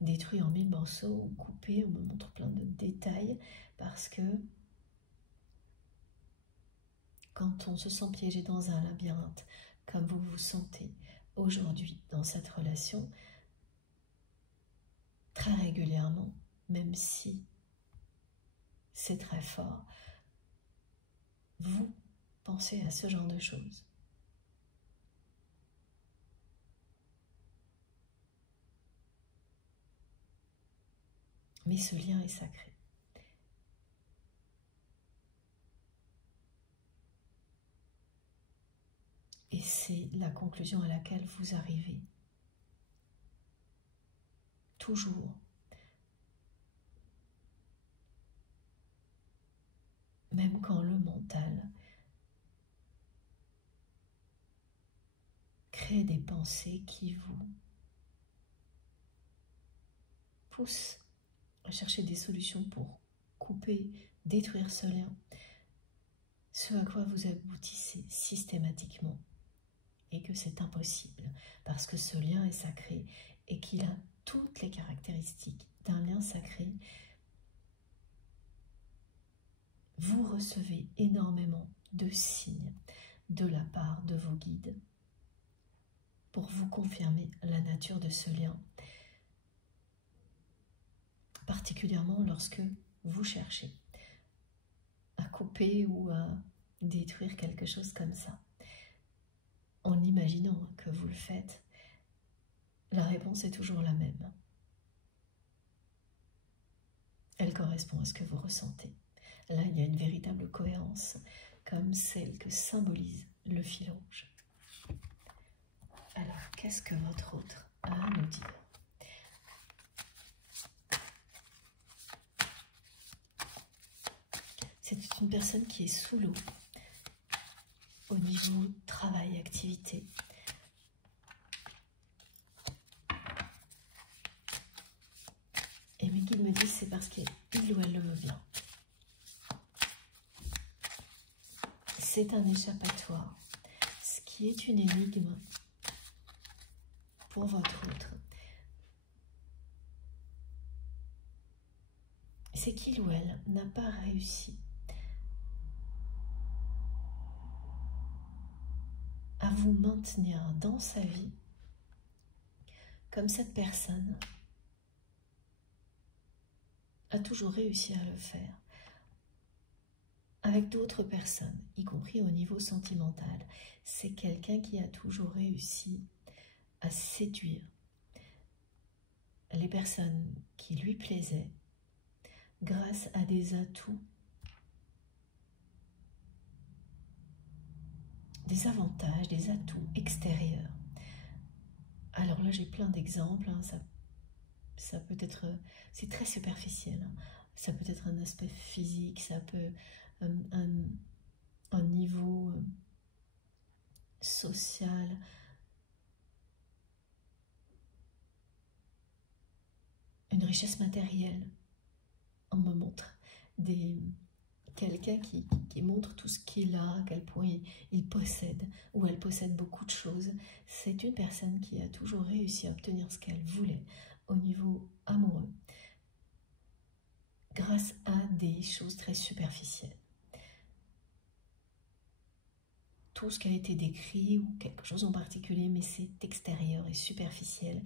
Détruit en 1000 morceaux ou coupé, on me montre plein de détails, parce que quand on se sent piégé dans un labyrinthe, comme vous vous sentez aujourd'hui dans cette relation, très régulièrement, même si c'est très fort, vous pensez à ce genre de choses. Mais ce lien est sacré. Et c'est la conclusion à laquelle vous arrivez. Toujours. Même quand le mental crée des pensées qui vous poussent à chercher des solutions pour couper, détruire ce lien, ce à quoi vous aboutissez systématiquement, et que c'est impossible, parce que ce lien est sacré et qu'il a toutes les caractéristiques d'un lien sacré. Vous recevez énormément de signes de la part de vos guides pour vous confirmer la nature de ce lien, particulièrement lorsque vous cherchez à couper ou à détruire quelque chose comme ça. En imaginant que vous le faites, la réponse est toujours la même. Elle correspond à ce que vous ressentez. Là, il y a une véritable cohérence, comme celle que symbolise le fil rouge. Alors, qu'est-ce que votre autre a à nous dire? C'est une personne qui est sous l'eau, au niveau travail, activité. Et mes guides me disent c'est parce qu'il ou elle le veut bien. C'est un échappatoire, ce qui est une énigme pour votre autre. C'est qu'il ou elle n'a pas réussi à vous maintenir dans sa vie comme cette personne a toujours réussi à le faire avec d'autres personnes, y compris au niveau sentimental. C'est quelqu'un qui a toujours réussi à séduire les personnes qui lui plaisaient grâce à des atouts, des avantages, des atouts extérieurs. Alors là, j'ai plein d'exemples, hein, ça peut être, c'est très superficiel, hein. Ça peut être un aspect physique, ça peut un niveau social, richesse matérielle. On me montre quelqu'un qui montre tout ce qu'il a, à quel point il possède, ou elle possède beaucoup de choses. C'est une personne qui a toujours réussi à obtenir ce qu'elle voulait au niveau amoureux, grâce à des choses très superficielles. Tout ce qui a été décrit, ou quelque chose en particulier, mais c'est extérieur et superficiel.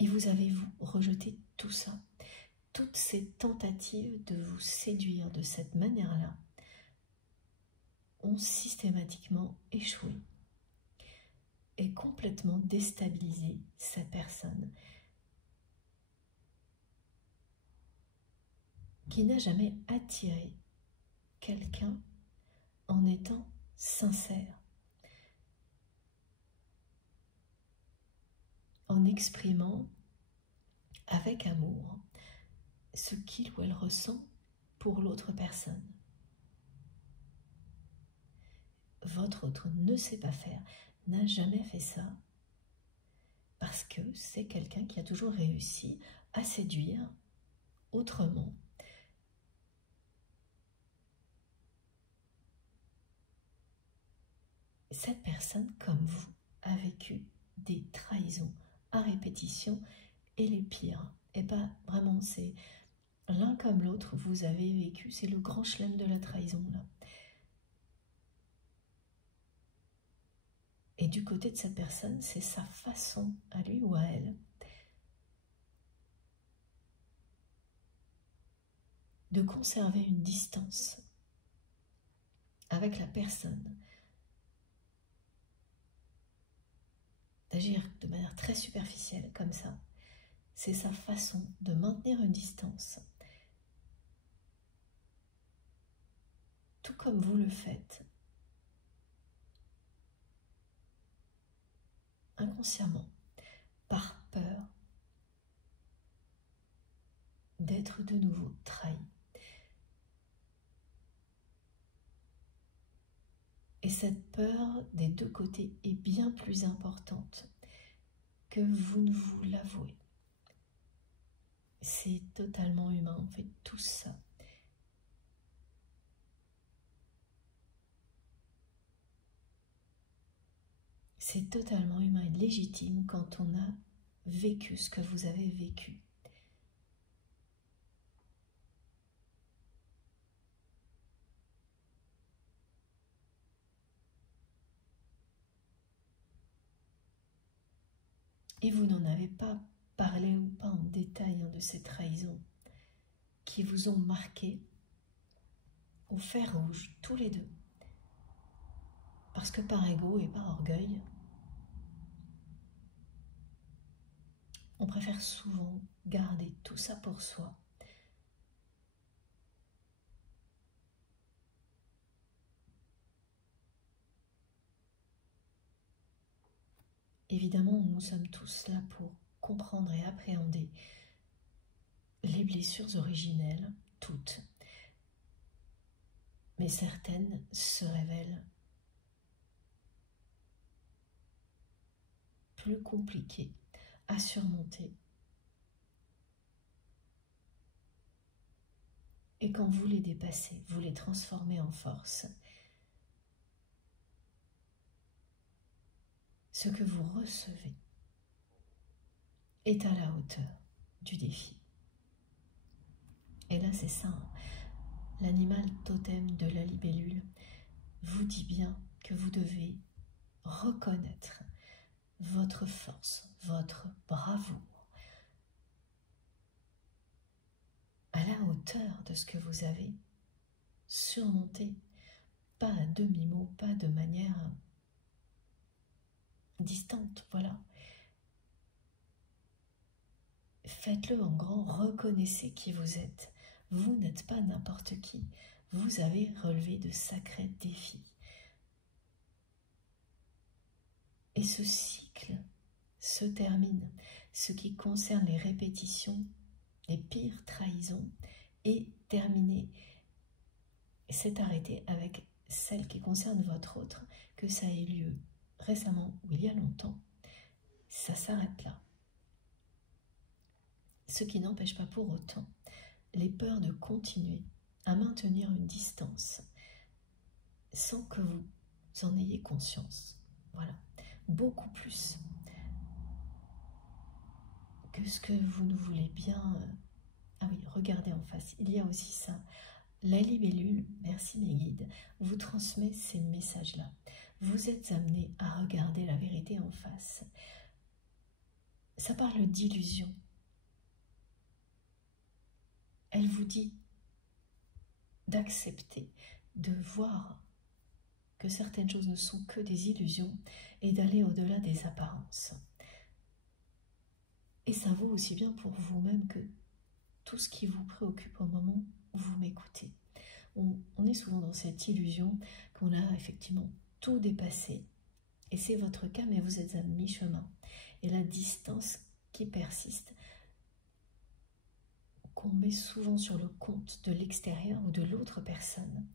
Et vous avez rejeté tout ça. Toutes ces tentatives de vous séduire de cette manière-là ont systématiquement échoué et complètement déstabilisé cette personne qui n'a jamais attiré quelqu'un en étant sincère, en exprimant avec amour ce qu'il ou elle ressent pour l'autre personne. Votre autre ne sait pas faire, n'a jamais fait ça, parce que c'est quelqu'un qui a toujours réussi à séduire autrement. Cette personne, comme vous, a vécu des trahisons à répétition, et les pires. Et pas vraiment, c'est l'un comme l'autre, vous avez vécu, c'est le grand chelem de la trahison là. Et du côté de cette personne, c'est sa façon à lui ou à elle de conserver une distance avec la personne, d'agir de manière très superficielle comme ça. C'est sa façon de maintenir une distance, tout comme vous le faites, inconsciemment, par peur d'être de nouveau trahi. Et cette peur des deux côtés est bien plus importante que vous ne vous l'avouez. C'est totalement humain, on fait tout ça. C'est totalement humain et légitime quand on a vécu ce que vous avez vécu. Et vous n'en avez pas parlé ou pas en détail de ces trahisons qui vous ont marqué au fer rouge, tous les deux. Parce que par ego et par orgueil, on préfère souvent garder tout ça pour soi. Évidemment, nous sommes tous là pour comprendre et appréhender les blessures originelles, toutes. Mais certaines se révèlent plus compliquées à surmonter. Et quand vous les dépassez, vous les transformez en force, ce que vous recevez est à la hauteur du défi. Et là, c'est ça, hein. L'animal totem de la libellule vous dit bien que vous devez reconnaître votre force, votre bravoure, à la hauteur de ce que vous avez surmonté, pas à demi-mot, pas de manière distante, voilà. Faites-le en grand, reconnaissez qui vous êtes. Vous n'êtes pas n'importe qui, vous avez relevé de sacrés défis. Et ce cycle se termine. Ce qui concerne les répétitions, les pires trahisons, est terminé. C'est arrêté avec celle qui concerne votre autre, que ça ait lieu récemment ou il y a longtemps. Ça s'arrête là. Ce qui n'empêche pas pour autant les peurs de continuer à maintenir une distance sans que vous en ayez conscience. Voilà, beaucoup plus que ce que vous ne voulez bien. Ah oui, regardez en face, il y a aussi ça. La libellule, merci mes guides, vous transmet ces messages-là. Vous êtes amené à regarder la vérité en face. Ça parle d'illusion. Elle vous dit d'accepter, de voir que certaines choses ne sont que des illusions et d'aller au-delà des apparences. Et ça vaut aussi bien pour vous-même que tout ce qui vous préoccupe au moment où vous m'écoutez. On est souvent dans cette illusion qu'on a effectivement tout dépassé. Et c'est votre cas, mais vous êtes à mi-chemin. Et la distance qui persiste, qu'on met souvent sur le compte de l'extérieur ou de l'autre personne,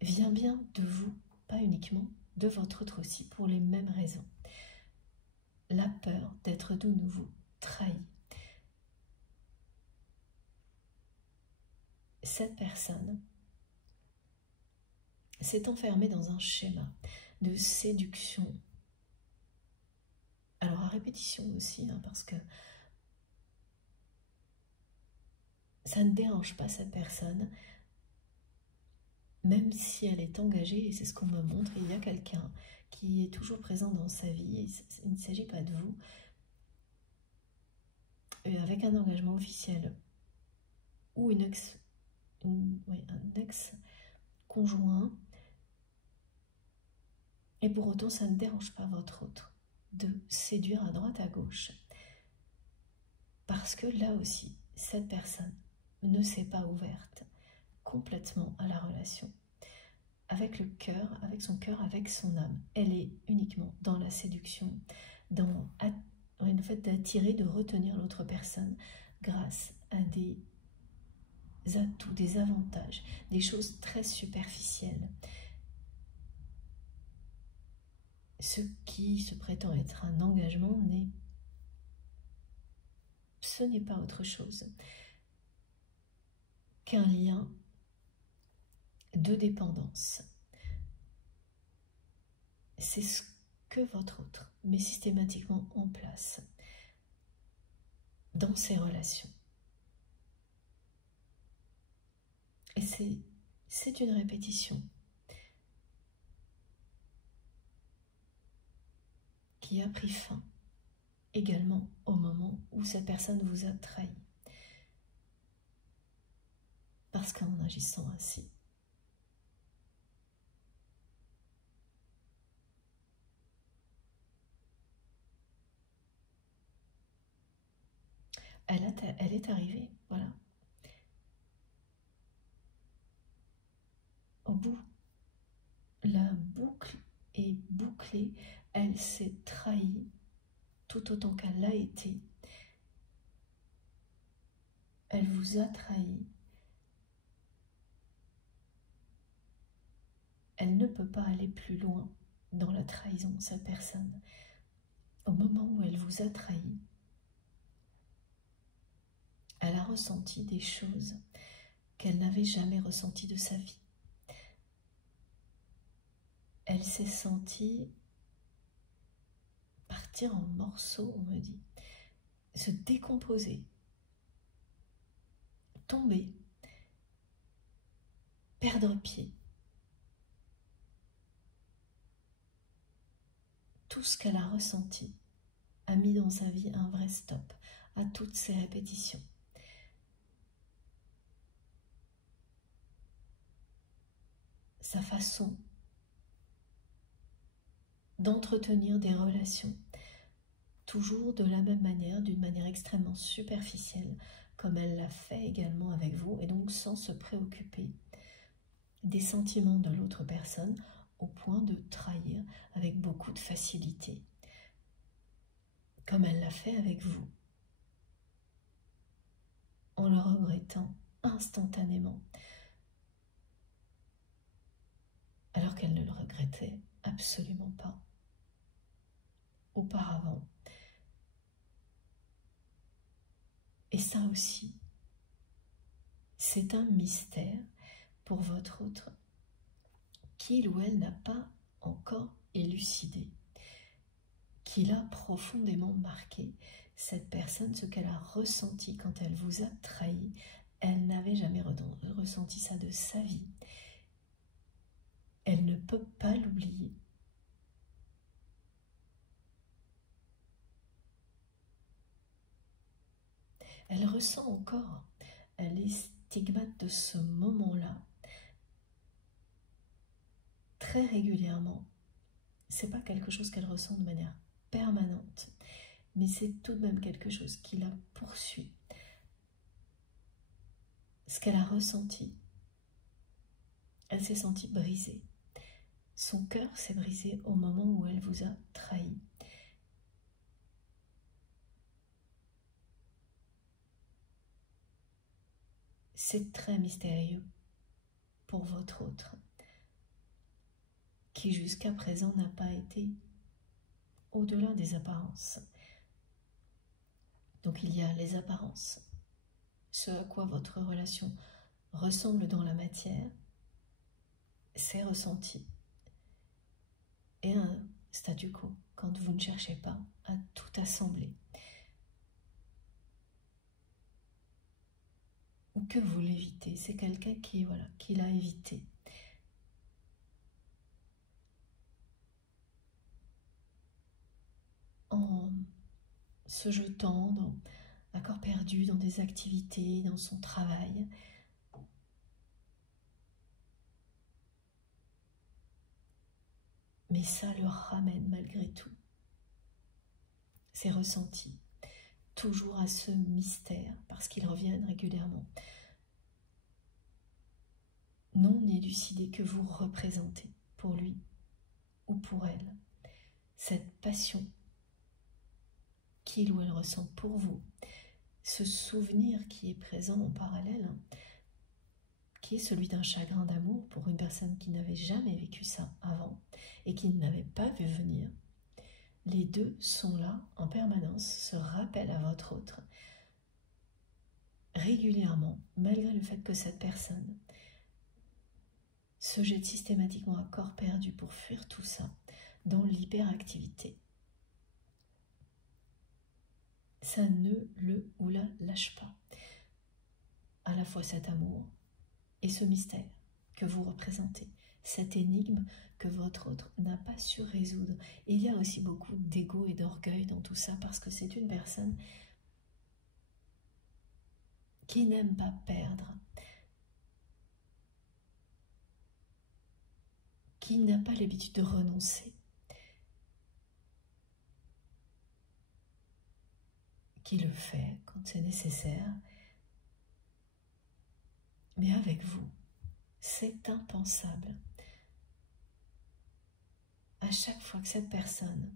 vient bien de vous, pas uniquement de votre autre aussi, pour les mêmes raisons. La peur d'être de nouveau trahi. Cette personne s'est enfermée dans un schéma de séduction. Alors à répétition aussi, parce que ça ne dérange pas cette personne, même si elle est engagée, et c'est ce qu'on me montre, il y a quelqu'un qui est toujours présent dans sa vie, et il ne s'agit pas de vous, avec un engagement officiel, ou un ex-conjoint, et pour autant ça ne dérange pas votre autre de séduire à droite à gauche. Parce que là aussi, cette personne ne s'est pas ouverte complètement à la relation. Avec le cœur, avec son cœur, avec son âme. Elle est uniquement dans la séduction, dans le fait d'attirer, de retenir l'autre personne grâce à des atouts, des avantages, des choses très superficielles. Ce qui se prétend être un engagement ce n'est pas autre chose qu'un lien de dépendance. C'est ce que votre autre met systématiquement en place dans ses relations. Et c'est une répétition qui a pris fin également au moment où cette personne vous a trahi. Parce qu'en agissant ainsi, elle est arrivée, voilà, au bout. La boucle est bouclée, elle s'est trahie tout autant qu'elle l'a été. Elle vous a trahi. Elle ne peut pas aller plus loin dans la trahison, cette personne. Au moment où elle vous a trahi, elle a ressenti des choses qu'elle n'avait jamais ressenties de sa vie. Elle s'est sentie partir en morceaux, on me dit, se décomposer, tomber, perdre pied. Tout ce qu'elle a ressenti a mis dans sa vie un vrai stop à toutes ces répétitions. Sa façon d'entretenir des relations, toujours de la même manière, d'une manière extrêmement superficielle, comme elle l'a fait également avec vous, et donc sans se préoccuper des sentiments de l'autre personne, au point de trahir avec beaucoup de facilité, comme elle l'a fait avec vous, en le regrettant instantanément, alors qu'elle ne le regrettait absolument pas auparavant. Et ça aussi, c'est un mystère pour votre autre qu'il ou elle n'a pas encore élucidé, qu'il a profondément marqué. Cette personne, ce qu'elle a ressenti quand elle vous a trahi, elle n'avait jamais ressenti ça de sa vie. Elle ne peut pas l'oublier. Elle ressent encore les stigmates de ce moment-là très régulièrement. C'est pas quelque chose qu'elle ressent de manière permanente, mais c'est tout de même quelque chose qui la poursuit. Ce qu'elle a ressenti, elle s'est sentie brisée. Son cœur s'est brisé au moment où elle vous a trahi. C'est très mystérieux pour votre autre, qui jusqu'à présent n'a pas été au-delà des apparences. Donc il y a les apparences, ce à quoi votre relation ressemble dans la matière, c'est ressenti, et un statu quo, quand vous ne cherchez pas à tout assembler, ou que vous l'évitez. C'est quelqu'un qui, voilà, qui l'a évité. En se jetant à corps perdu dans des activités, dans son travail. Mais ça le ramène malgré tout, ses ressentis, toujours à ce mystère, parce qu'ils reviennent régulièrement, non élucidé, que vous représentez pour lui ou pour elle. Cette passion qu'il ou elle ressent pour vous, ce souvenir qui est présent en parallèle, qui est celui d'un chagrin d'amour pour une personne qui n'avait jamais vécu ça avant et qui ne l'avait pas vu venir. Les deux sont là en permanence, se rappellent à votre autre régulièrement, malgré le fait que cette personne se jette systématiquement à corps perdu pour fuir tout ça, dans l'hyperactivité. Ça ne le ou la lâche pas. À la fois cet amour et ce mystère que vous représentez, cette énigme que votre autre n'a pas su résoudre. Et il y a aussi beaucoup d'ego et d'orgueil dans tout ça, parce que c'est une personne qui n'aime pas perdre, qui n'a pas l'habitude de renoncer, qui le fait quand c'est nécessaire, mais avec vous, c'est impensable. À chaque fois que cette personne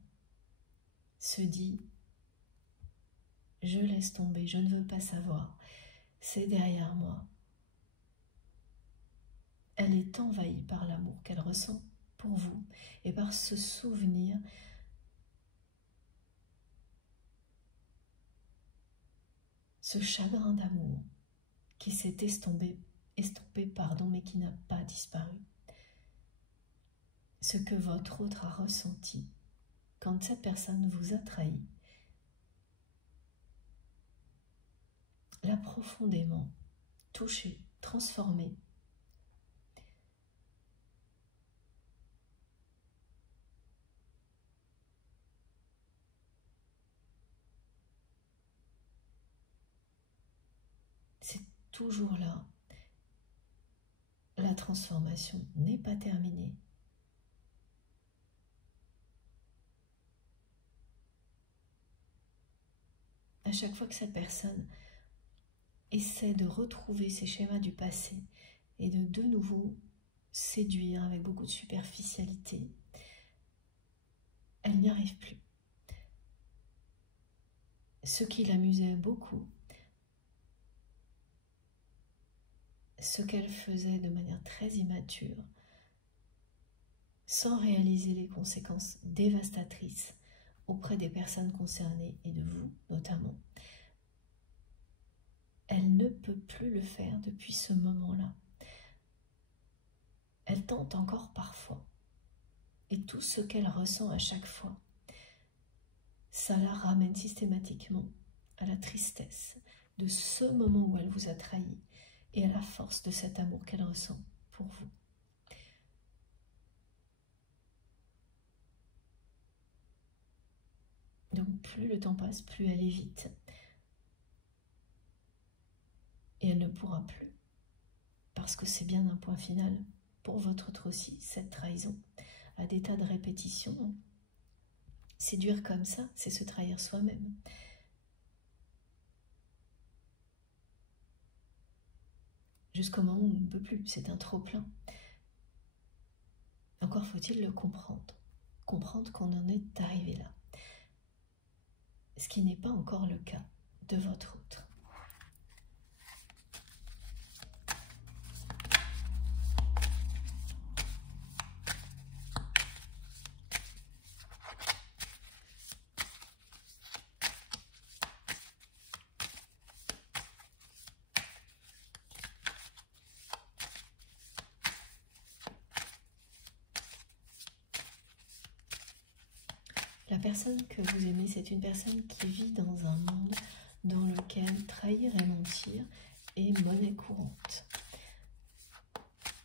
se dit « je laisse tomber, je ne veux pas savoir, c'est derrière moi », elle est envahie par l'amour qu'elle ressent pour vous et par ce souvenir ce chagrin d'amour qui s'est estompé, mais qui n'a pas disparu. Ce que votre autre a ressenti quand cette personne vous a trahi l'a profondément touché, transformé. C'est toujours là. La transformation n'est pas terminée. À chaque fois que cette personne essaie de retrouver ses schémas du passé et de nouveau séduire avec beaucoup de superficialité, elle n'y arrive plus. Ce qui l'amusait beaucoup, ce qu'elle faisait de manière très immature, sans réaliser les conséquences dévastatrices auprès des personnes concernées et de vous notamment, Elle ne peut plus le faire depuis ce moment-là. Elle tente encore parfois. Et tout ce qu'elle ressent à chaque fois, ça la ramène systématiquement à la tristesse de ce moment où elle vous a trahi et à la force de cet amour qu'elle ressent pour vous. Donc plus le temps passe, plus elle évite. Et elle ne pourra plus. Parce que c'est bien un point final pour votre autre aussi, cette trahison. À des tas de répétitions. Séduire comme ça, c'est se trahir soi-même. Jusqu'au moment où on ne peut plus, c'est un trop-plein. Encore faut-il le comprendre. Comprendre qu'on en est arrivé là. Ce qui n'est pas encore le cas de votre autre. La personne que vous aimez, c'est une personne qui vit dans un monde dans lequel trahir et mentir est monnaie courante.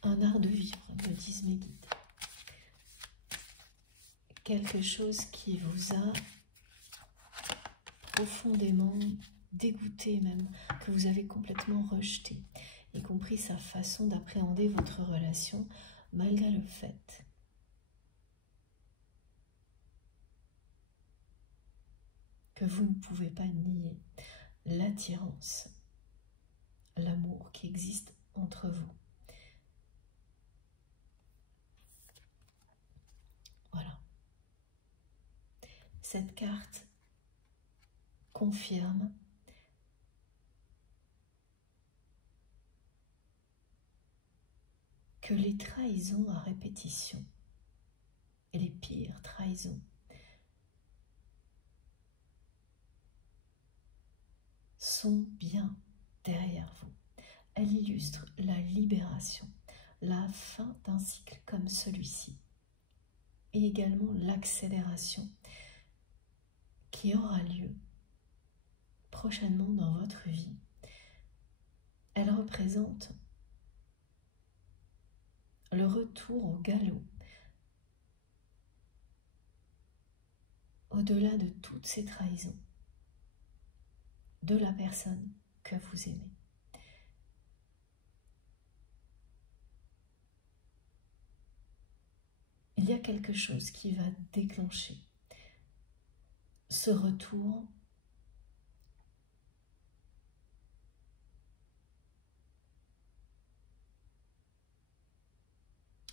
Un art de vivre, me disent mes guides. Quelque chose qui vous a profondément dégoûté même, que vous avez complètement rejeté, y compris sa façon d'appréhender votre relation, malgré le fait que vous ne pouvez pas nier l'attirance, l'amour qui existe entre vous. Voilà. Cette carte confirme que les trahisons à répétition, et les pires trahisons, sont bien derrière vous. Elle illustre la libération, la fin d'un cycle comme celui-ci, et également l'accélération qui aura lieu prochainement dans votre vie. Elle représente le retour au galop, au-delà de toutes ces trahisons, de la personne que vous aimez. Il y a quelque chose qui va déclencher ce retour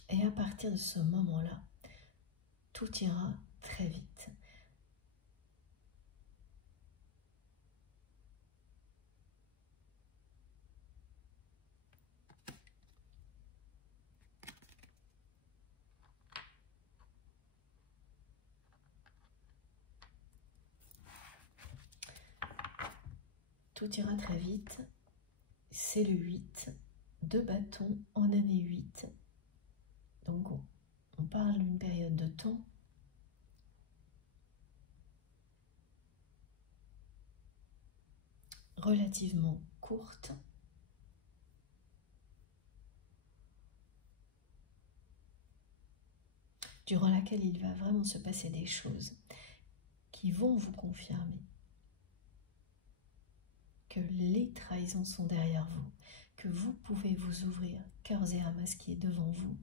et à partir de ce moment-là, tout ira très vite. Tout ira très vite, c'est le 8, 2 bâtons en année 8. Donc on parle d'une période de temps relativement courte, durant laquelle il va vraiment se passer des choses qui vont vous confirmer que les trahisons sont derrière vous, que vous pouvez vous ouvrir cœurs et âmes à ce qui est devant vous,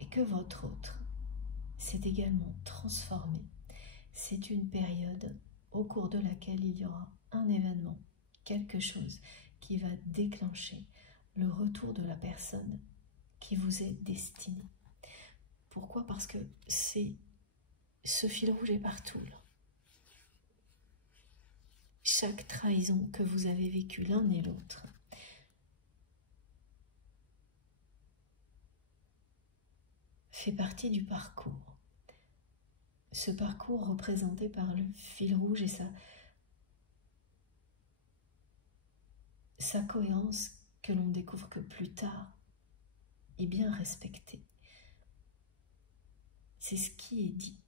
et que votre autre s'est également transformé. C'est une période au cours de laquelle il y aura un événement, quelque chose qui va déclencher le retour de la personne qui vous est destinée. Pourquoi? Parce que c'est ce fil rouge est partout là. Chaque trahison que vous avez vécue l'un et l'autre fait partie du parcours. Ce parcours représenté par le fil rouge et sa cohérence que l'on découvre que plus tard est bien respectée. C'est ce qui est dit.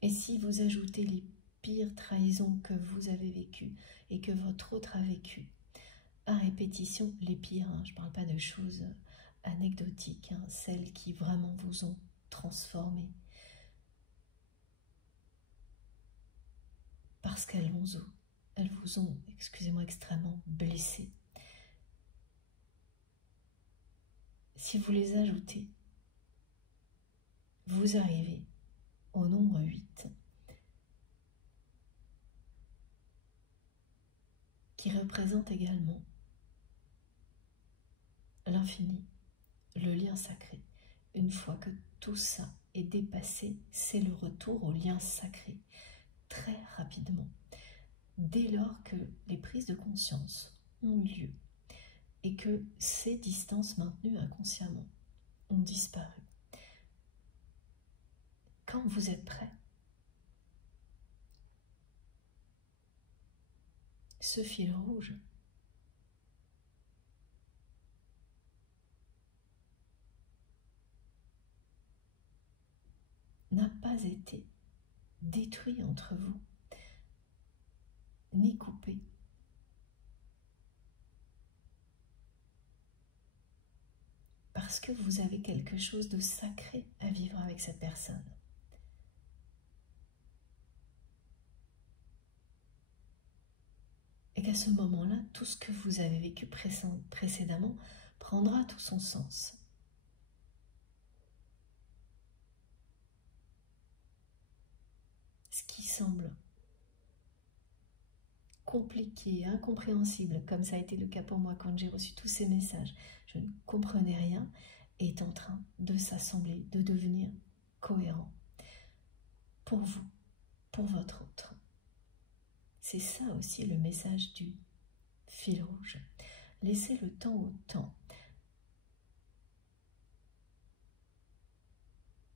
Et si vous ajoutez les pires trahisons que vous avez vécues et que votre autre a vécues, à répétition, les pires, hein, je ne parle pas de choses anecdotiques, hein, celles qui vraiment vous ont transformé, parce qu'elles vous ont, excusez-moi, extrêmement blessé. Si vous les ajoutez, vous arrivez au nombre 8, qui représente également l'infini, le lien sacré. Une fois que tout ça est dépassé, c'est le retour au lien sacré, très rapidement, dès lors que les prises de conscience ont eu lieu et que ces distances maintenues inconsciemment ont disparu. Quand vous êtes prêt, ce fil rouge n'a pas été détruit entre vous, ni coupé. Parce que vous avez quelque chose de sacré à vivre avec cette personne. Et qu'à ce moment-là, tout ce que vous avez vécu précédemment prendra tout son sens. Ce qui semble compliqué, incompréhensible, comme ça a été le cas pour moi quand j'ai reçu tous ces messages, je ne comprenais rien, est en train de s'assembler, de devenir cohérent pour vous, pour votre autre. C'est ça aussi le message du fil rouge. Laissez le temps au temps.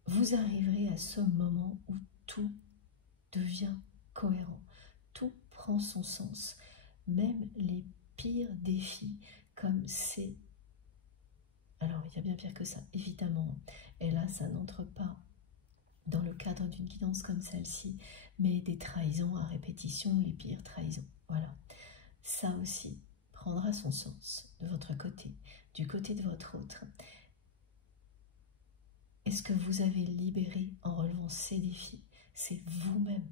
Vous arriverez à ce moment où tout devient cohérent. Tout prend son sens. Même les pires défis, comme c'est... Alors, il y a bien pire que ça, évidemment. Et là, ça n'entre pas dans le cadre d'une guidance comme celle-ci, mais des trahisons à répétition, les pires trahisons. Voilà. Ça aussi prendra son sens de votre côté, du côté de votre autre. Est-ce que vous avez libéré en relevant ces défis? C'est vous-même,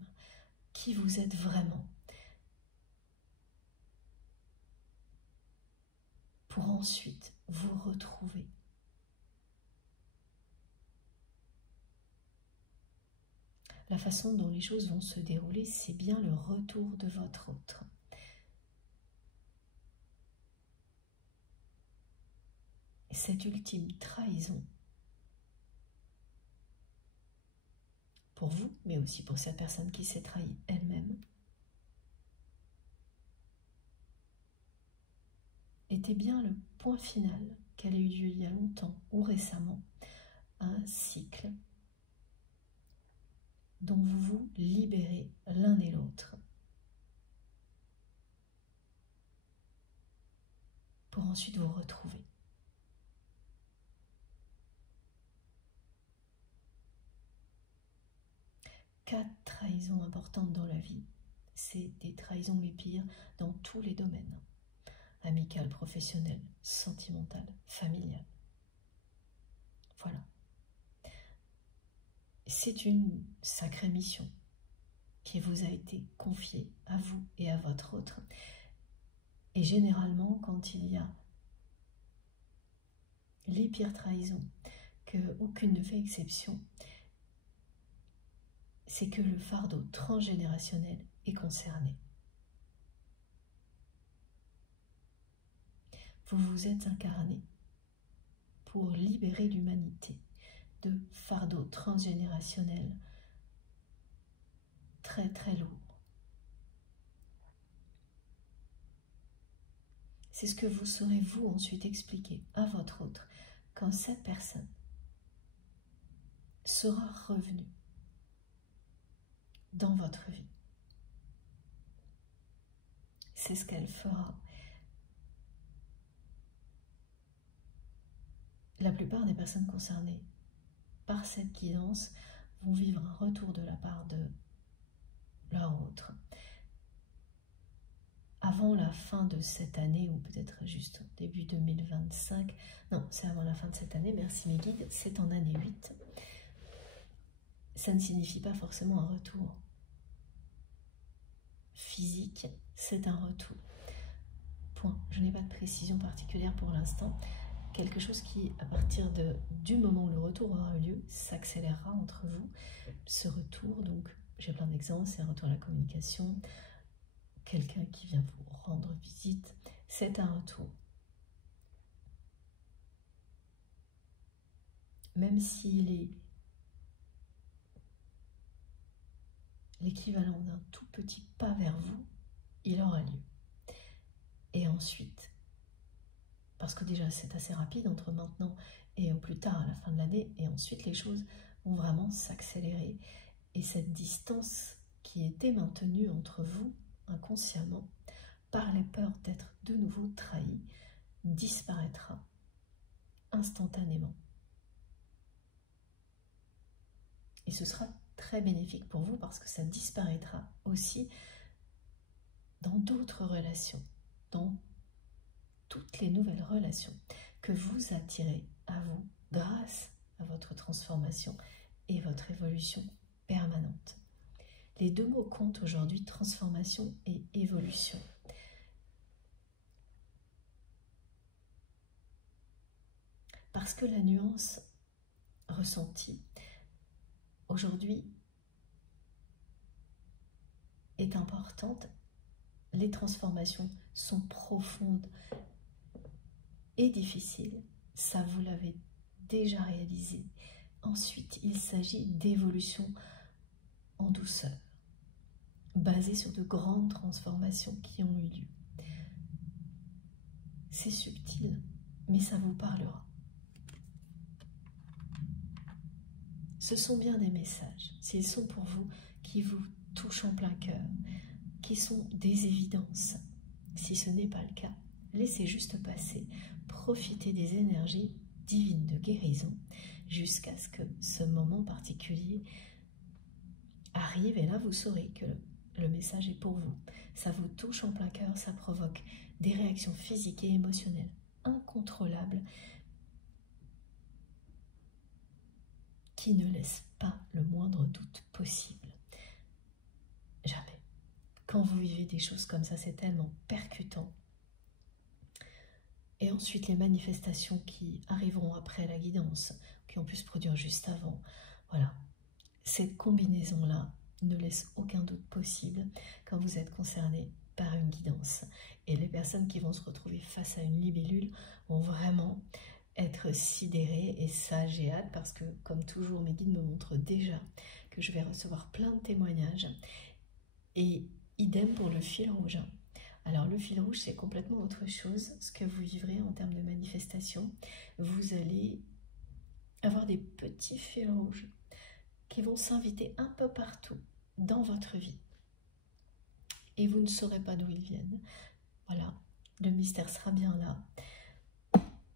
qui vous êtes vraiment, pour ensuite vous retrouver. La façon dont les choses vont se dérouler, c'est bien le retour de votre autre. Et cette ultime trahison, pour vous, mais aussi pour cette personne qui s'est trahie elle-même, était bien le point final qu'elle a eu lieu il y a longtemps ou récemment, un cycle dont vous vous libérez l'un et l'autre pour ensuite vous retrouver. Quatre trahisons importantes dans la vie, c'est des trahisons les pires dans tous les domaines, amical, professionnel, sentimental, familial. Voilà. C'est une sacrée mission qui vous a été confiée à vous et à votre autre. Et généralement, quand il y a les pires trahisons, que aucune ne fait exception, c'est que le fardeau transgénérationnel est concerné. Vous vous êtes incarné pour libérer l'humanité de fardeaux transgénérationnels très très lourds. C'est ce que vous saurez vous ensuite expliquer à votre autre quand cette personne sera revenue dans votre vie. C'est ce qu'elle fera la plupart des personnes concernées par cette guidance vont vivre un retour de la part de leur autre. Avant la fin de cette année, ou peut-être juste début 2025, non, c'est avant la fin de cette année, merci mes guides, c'est en année 8. Ça ne signifie pas forcément un retour physique, c'est un retour. Point. Je n'ai pas de précision particulière pour l'instant. Quelque chose qui, à partir du moment où le retour aura eu lieu, s'accélérera entre vous. Ce retour, donc, j'ai plein d'exemples, c'est un retour à la communication, quelqu'un qui vient vous rendre visite, c'est un retour. Même s'il est l'équivalent d'un tout petit pas vers vous, il aura lieu. Et ensuite, parce que déjà c'est assez rapide entre maintenant et au plus tard à la fin de l'année, et ensuite les choses vont vraiment s'accélérer. Et cette distance qui était maintenue entre vous, inconsciemment, par les peurs d'être de nouveau trahi, disparaîtra instantanément. Et ce sera très bénéfique pour vous parce que ça disparaîtra aussi dans d'autres relations, dans toutes les nouvelles relations que vous attirez à vous grâce à votre transformation et votre évolution permanente. Les deux mots comptent aujourd'hui, transformation et évolution. Parce que la nuance ressentie aujourd'hui est importante, les transformations sont profondes et difficiles, ça vous l'avez déjà réalisé. Ensuite, il s'agit d'évolution en douceur, basée sur de grandes transformations qui ont eu lieu. C'est subtil, mais ça vous parlera. Ce sont bien des messages, s'ils sont pour vous, qui vous touchent en plein cœur, qui sont des évidences. Si ce n'est pas le cas, laissez juste passer, profitez des énergies divines de guérison jusqu'à ce que ce moment particulier arrive, et là vous saurez que le message est pour vous. Ça vous touche en plein cœur, ça provoque des réactions physiques et émotionnelles incontrôlables qui ne laissent pas le moindre doute possible. Jamais. Quand vous vivez des choses comme ça, c'est tellement percutant. Et ensuite, les manifestations qui arriveront après la guidance, qui ont pu se produire juste avant. Voilà. Cette combinaison-là ne laisse aucun doute possible quand vous êtes concerné par une guidance. Et les personnes qui vont se retrouver face à une libellule vont vraiment être sidérées. Et ça, j'ai hâte parce que, comme toujours, mes guides me montrent déjà que je vais recevoir plein de témoignages. Et idem pour le fil rouge. Alors le fil rouge, c'est complètement autre chose. Ce que vous vivrez en termes de manifestation, vous allez avoir des petits fils rouges qui vont s'inviter un peu partout dans votre vie. Et vous ne saurez pas d'où ils viennent. Voilà, le mystère sera bien là.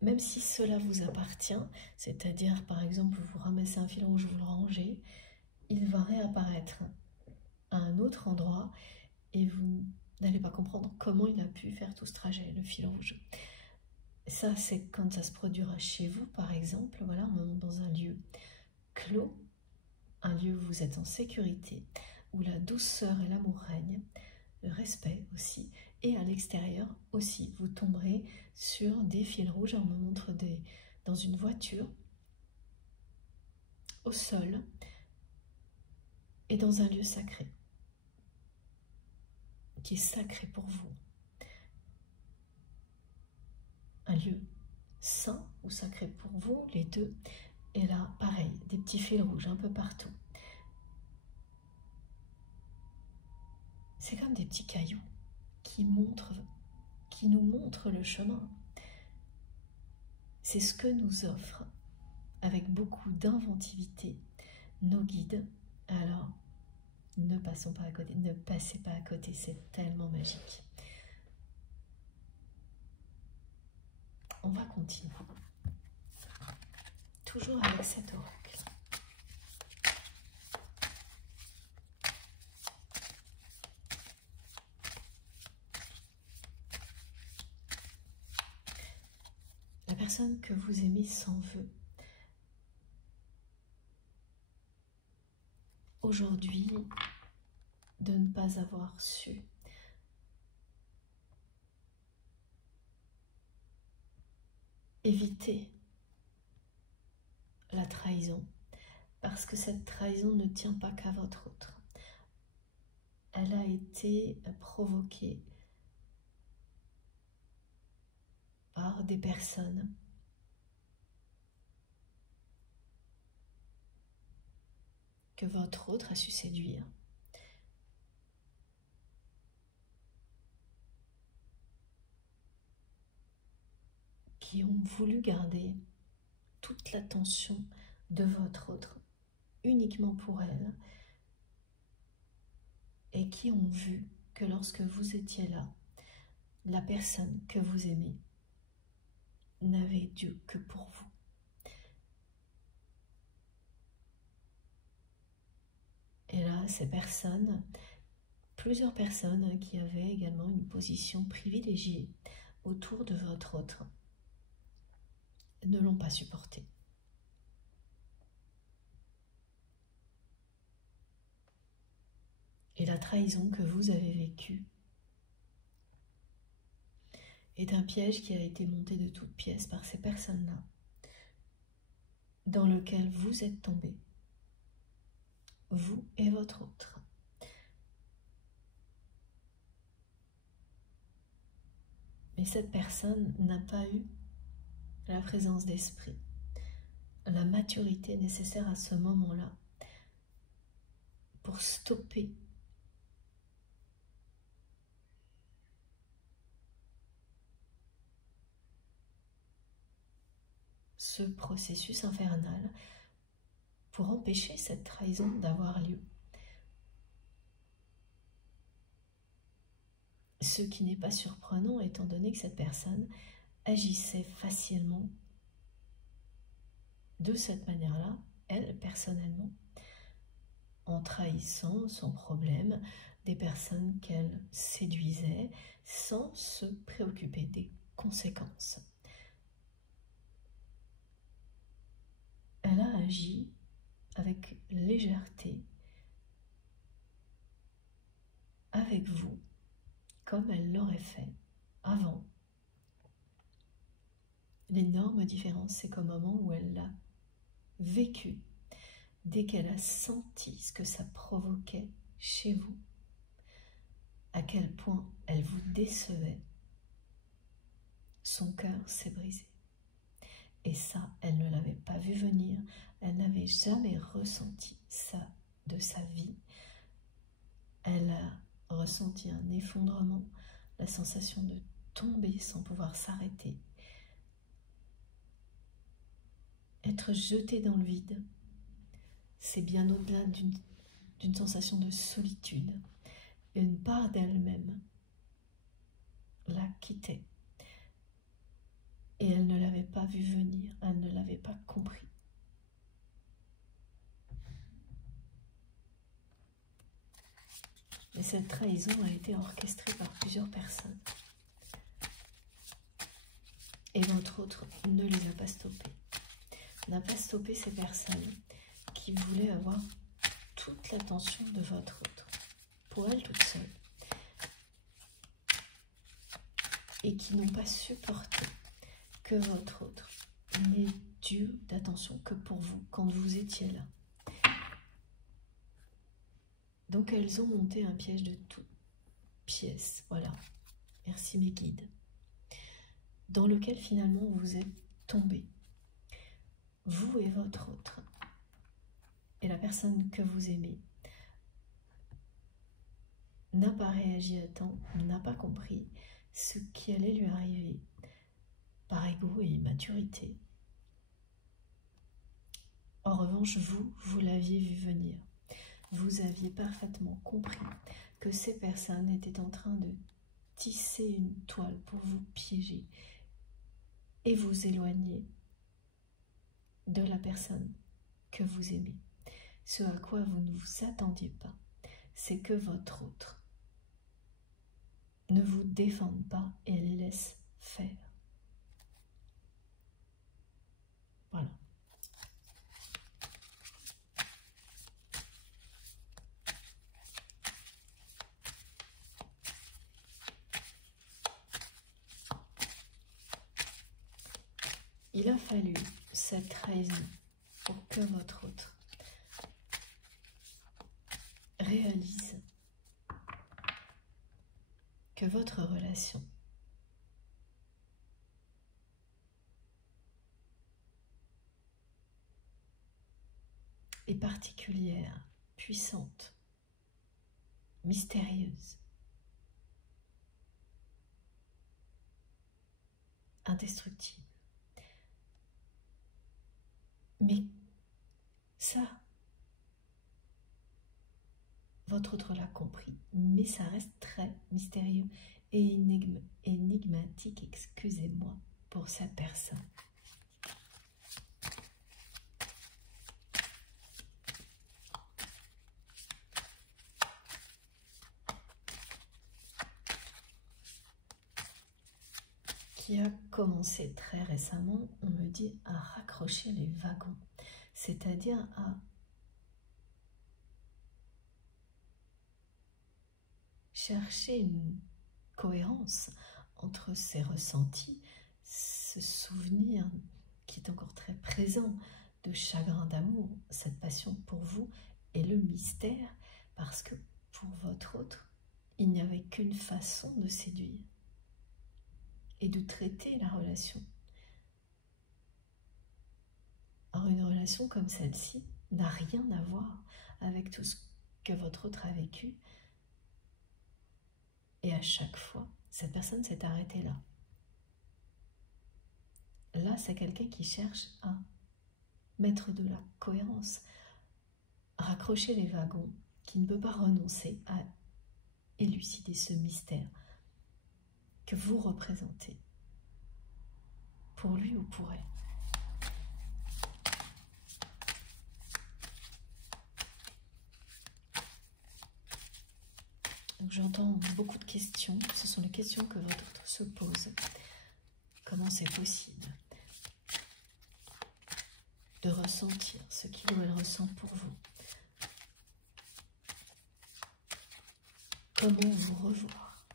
Même si cela vous appartient, c'est-à-dire par exemple vous ramassez un fil rouge, vous le rangez, il va réapparaître à un autre endroit et vous n'allez pas comprendre comment il a pu faire tout ce trajet, le fil rouge. Ça, c'est quand ça se produira chez vous, par exemple, voilà, dans un lieu clos, un lieu où vous êtes en sécurité, où la douceur et l'amour règnent, le respect aussi, et à l'extérieur aussi, vous tomberez sur des fils rouges. On me montre dans une voiture, au sol, et dans un lieu sacré, qui est sacré pour vous. Un lieu saint ou sacré pour vous, les deux. Et là, pareil, des petits fils rouges un peu partout. C'est comme des petits cailloux qui nous montrent le chemin. C'est ce que nous offrent, avec beaucoup d'inventivité, nos guides. Alors, ne passons pas à côté, ne passez pas à côté, c'est tellement magique. On va continuer. toujours avec cet oracle. La personne que vous aimez s'en veut. Aujourd'hui, de ne pas avoir su éviter la trahison, parce que cette trahison ne tient pas qu'à votre autre. Elle a été provoquée par des personnes que votre autre a su séduire, qui ont voulu garder toute l'attention de votre autre uniquement pour elle, et qui ont vu que lorsque vous étiez là, la personne que vous aimez n'avait Dieu que pour vous. Et là, ces personnes, plusieurs personnes qui avaient également une position privilégiée autour de votre autre, ne l'ont pas supporté. Et la trahison que vous avez vécue est un piège qui a été monté de toutes pièces par ces personnes-là, dans lequel vous êtes tombés, vous et votre autre. Mais cette personne n'a pas eu la présence d'esprit, la maturité nécessaire à ce moment-là pour stopper ce processus infernal, pour empêcher cette trahison d'avoir lieu. Ce qui n'est pas surprenant étant donné que cette personne agissait facilement de cette manière-là, elle personnellement, en trahissant sans problème des personnes qu'elle séduisait sans se préoccuper des conséquences. Elle a agi avec légèreté avec vous, comme elle l'aurait fait avant. L'énorme différence, c'est qu'au moment où elle l'a vécu, dès qu'elle a senti ce que ça provoquait chez vous, à quel point elle vous décevait, son cœur s'est brisé. Et ça, elle ne l'avait pas vu venir, elle n'avait jamais ressenti ça de sa vie. Elle a ressenti un effondrement, la sensation de tomber sans pouvoir s'arrêter, être jetée dans le vide. C'est bien au-delà d'une sensation de solitude. Une part d'elle-même la quittait. Et elle ne l'avait pas vu venir, elle ne l'avait pas compris. Et cette trahison a été orchestrée par plusieurs personnes. Et votre autre ne les a pas stoppées. N'a pas stoppé ces personnes qui voulaient avoir toute l'attention de votre autre, pour elle toute seule. Et qui n'ont pas supporté que votre autre n'ait Dieu d'attention que pour vous, quand vous étiez là. Donc elles ont monté un piège de toutes pièces, voilà, merci mes guides, dans lequel finalement vous êtes tombés, vous et votre autre, et la personne que vous aimez n'a pas réagi à temps, n'a pas compris ce qui allait lui arriver par ego et immaturité. En revanche, vous l'aviez vu venir. Vous aviez parfaitement compris que ces personnes étaient en train de tisser une toile pour vous piéger et vous éloigner de la personne que vous aimez. Ce à quoi vous ne vous attendiez pas, c'est que votre autre ne vous défende pas et les laisse faire. Voilà. Il a fallu cette trahison pour que votre autre réalise que votre relation est particulière, puissante, mystérieuse, indestructible. Mais ça, votre autre l'a compris, mais ça reste très mystérieux et énigmatique, excusez-moi, pour cette personne. Qui a commencé très récemment, on me dit, à raccrocher les wagons, c'est-à-dire à chercher une cohérence entre ses ressentis, ce souvenir qui est encore très présent de chagrin d'amour, cette passion pour vous, et le mystère, parce que pour votre autre, il n'y avait qu'une façon de séduire et de traiter la relation. Or, une relation comme celle-ci n'a rien à voir avec tout ce que votre autre a vécu. Et à chaque fois, cette personne s'est arrêtée là. Là, c'est quelqu'un qui cherche à mettre de la cohérence, à raccrocher les wagons, qui ne peut pas renoncer à élucider ce mystère que vous représentez, pour lui ou pour elle. J'entends beaucoup de questions, ce sont les questions que votre autre se pose. Comment c'est possible de ressentir ce qu'il ou elle ressent pour vous? Comment vous revoir?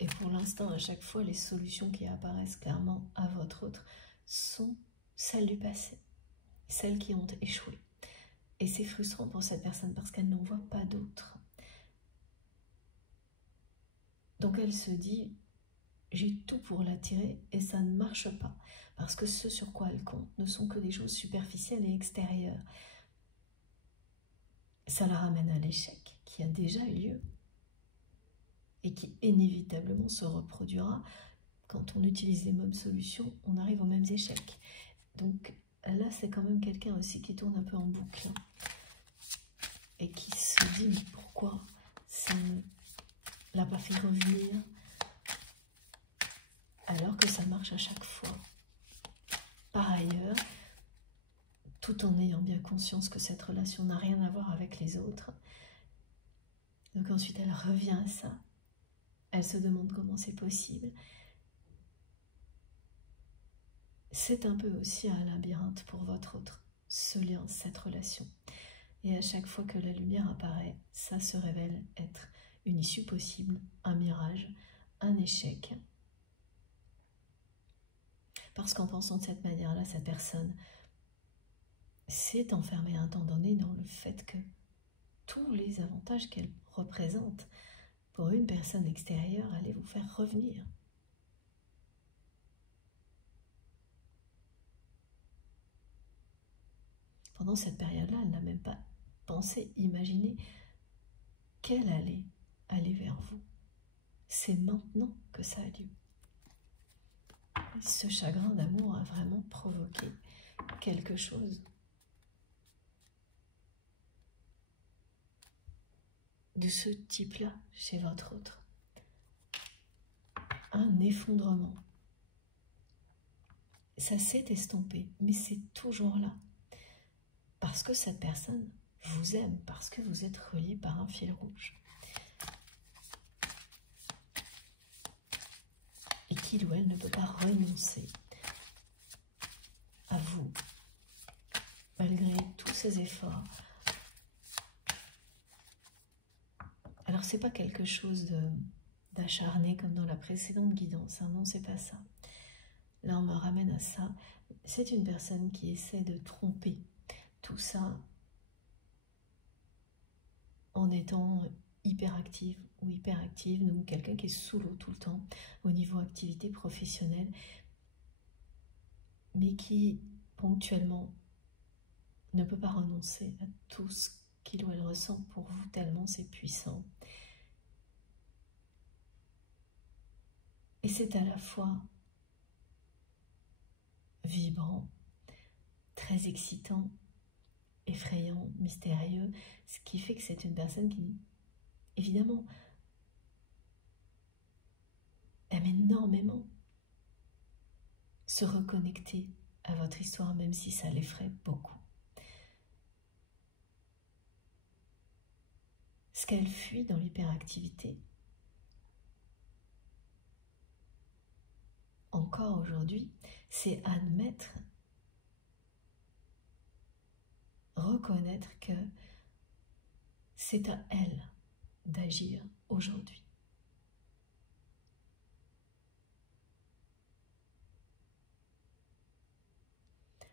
Et pour l'instant, à chaque fois, les solutions qui apparaissent clairement à votre autre sont celles du passé, celles qui ont échoué. Et c'est frustrant pour cette personne parce qu'elle n'en voit pas d'autres. Donc elle se dit, j'ai tout pour l'attirer et ça ne marche pas. Parce que ce sur quoi elle compte ne sont que des choses superficielles et extérieures. Ça la ramène à l'échec qui a déjà eu lieu et qui inévitablement se reproduira. Quand on utilise les mêmes solutions, on arrive aux mêmes échecs. Donc là, c'est quand même quelqu'un aussi qui tourne un peu en boucle et qui se dit, mais pourquoi ça ne l'a pas fait revenir alors que ça marche à chaque fois. Par ailleurs, tout en ayant bien conscience que cette relation n'a rien à voir avec les autres, donc ensuite elle revient à ça, elle se demande comment c'est possible. C'est un peu aussi un labyrinthe pour votre autre, ce lien, cette relation. Et à chaque fois que la lumière apparaît, ça se révèle être une issue possible, un mirage, un échec. Parce qu'en pensant de cette manière-là, cette personne s'est enfermée un temps donné dans le fait que tous les avantages qu'elle représente pour une personne extérieure allaient vous faire revenir. Pendant cette période-là, elle n'a même pas pensé, imaginé qu'elle allait aller vers vous. C'est maintenant que ça a lieu. Ce chagrin d'amour a vraiment provoqué quelque chose de ce type-là chez votre autre. Un effondrement. ça s'est estompé, mais c'est toujours là. Parce que cette personne vous aime, parce que vous êtes relié par un fil rouge. Et qu'il ou elle ne peut pas renoncer à vous, malgré tous ses efforts. Alors, c'est pas quelque chose d'acharné comme dans la précédente guidance, hein, non, c'est pas ça. Là, on me ramène à ça. C'est une personne qui essaie de tromper tout ça en étant hyperactive ou hyperactive, donc quelqu'un qui est sous l'eau tout le temps au niveau activité professionnelle, mais qui ponctuellement ne peut pas renoncer à tout ce qu'il ou elle ressent pour vous tellement c'est puissant. Et c'est à la fois vibrant, très excitant, effrayant, mystérieux, ce qui fait que c'est une personne qui, évidemment, aime énormément se reconnecter à votre histoire, même si ça l'effraie beaucoup. Ce qu'elle fuit dans l'hyperactivité, encore aujourd'hui, c'est admettre, reconnaître que c'est à elle d'agir aujourd'hui.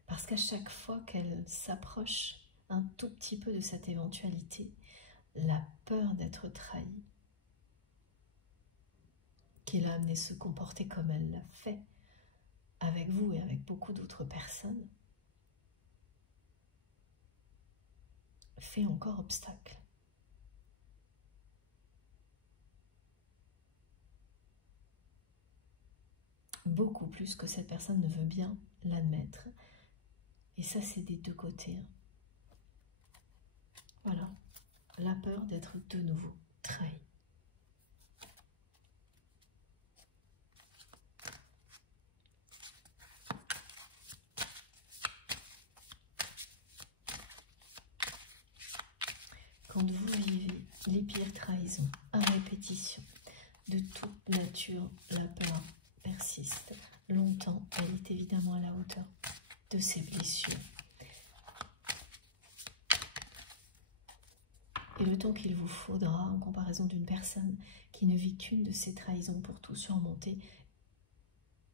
Parce qu'à chaque fois qu'elle s'approche un tout petit peu de cette éventualité, la peur d'être trahie, qui l'a amené se comporter comme elle l'a fait avec vous et avec beaucoup d'autres personnes, fait encore obstacle. Beaucoup plus que cette personne ne veut bien l'admettre. Et ça, c'est des deux côtés. Voilà, la peur d'être de nouveau trahi. Quand vous vivez les pires trahisons à répétition, de toute nature, la peur persiste. Longtemps, elle est évidemment à la hauteur de ces blessures. Et le temps qu'il vous faudra, en comparaison d'une personne qui ne vit qu'une de ces trahisons pour tout surmonter,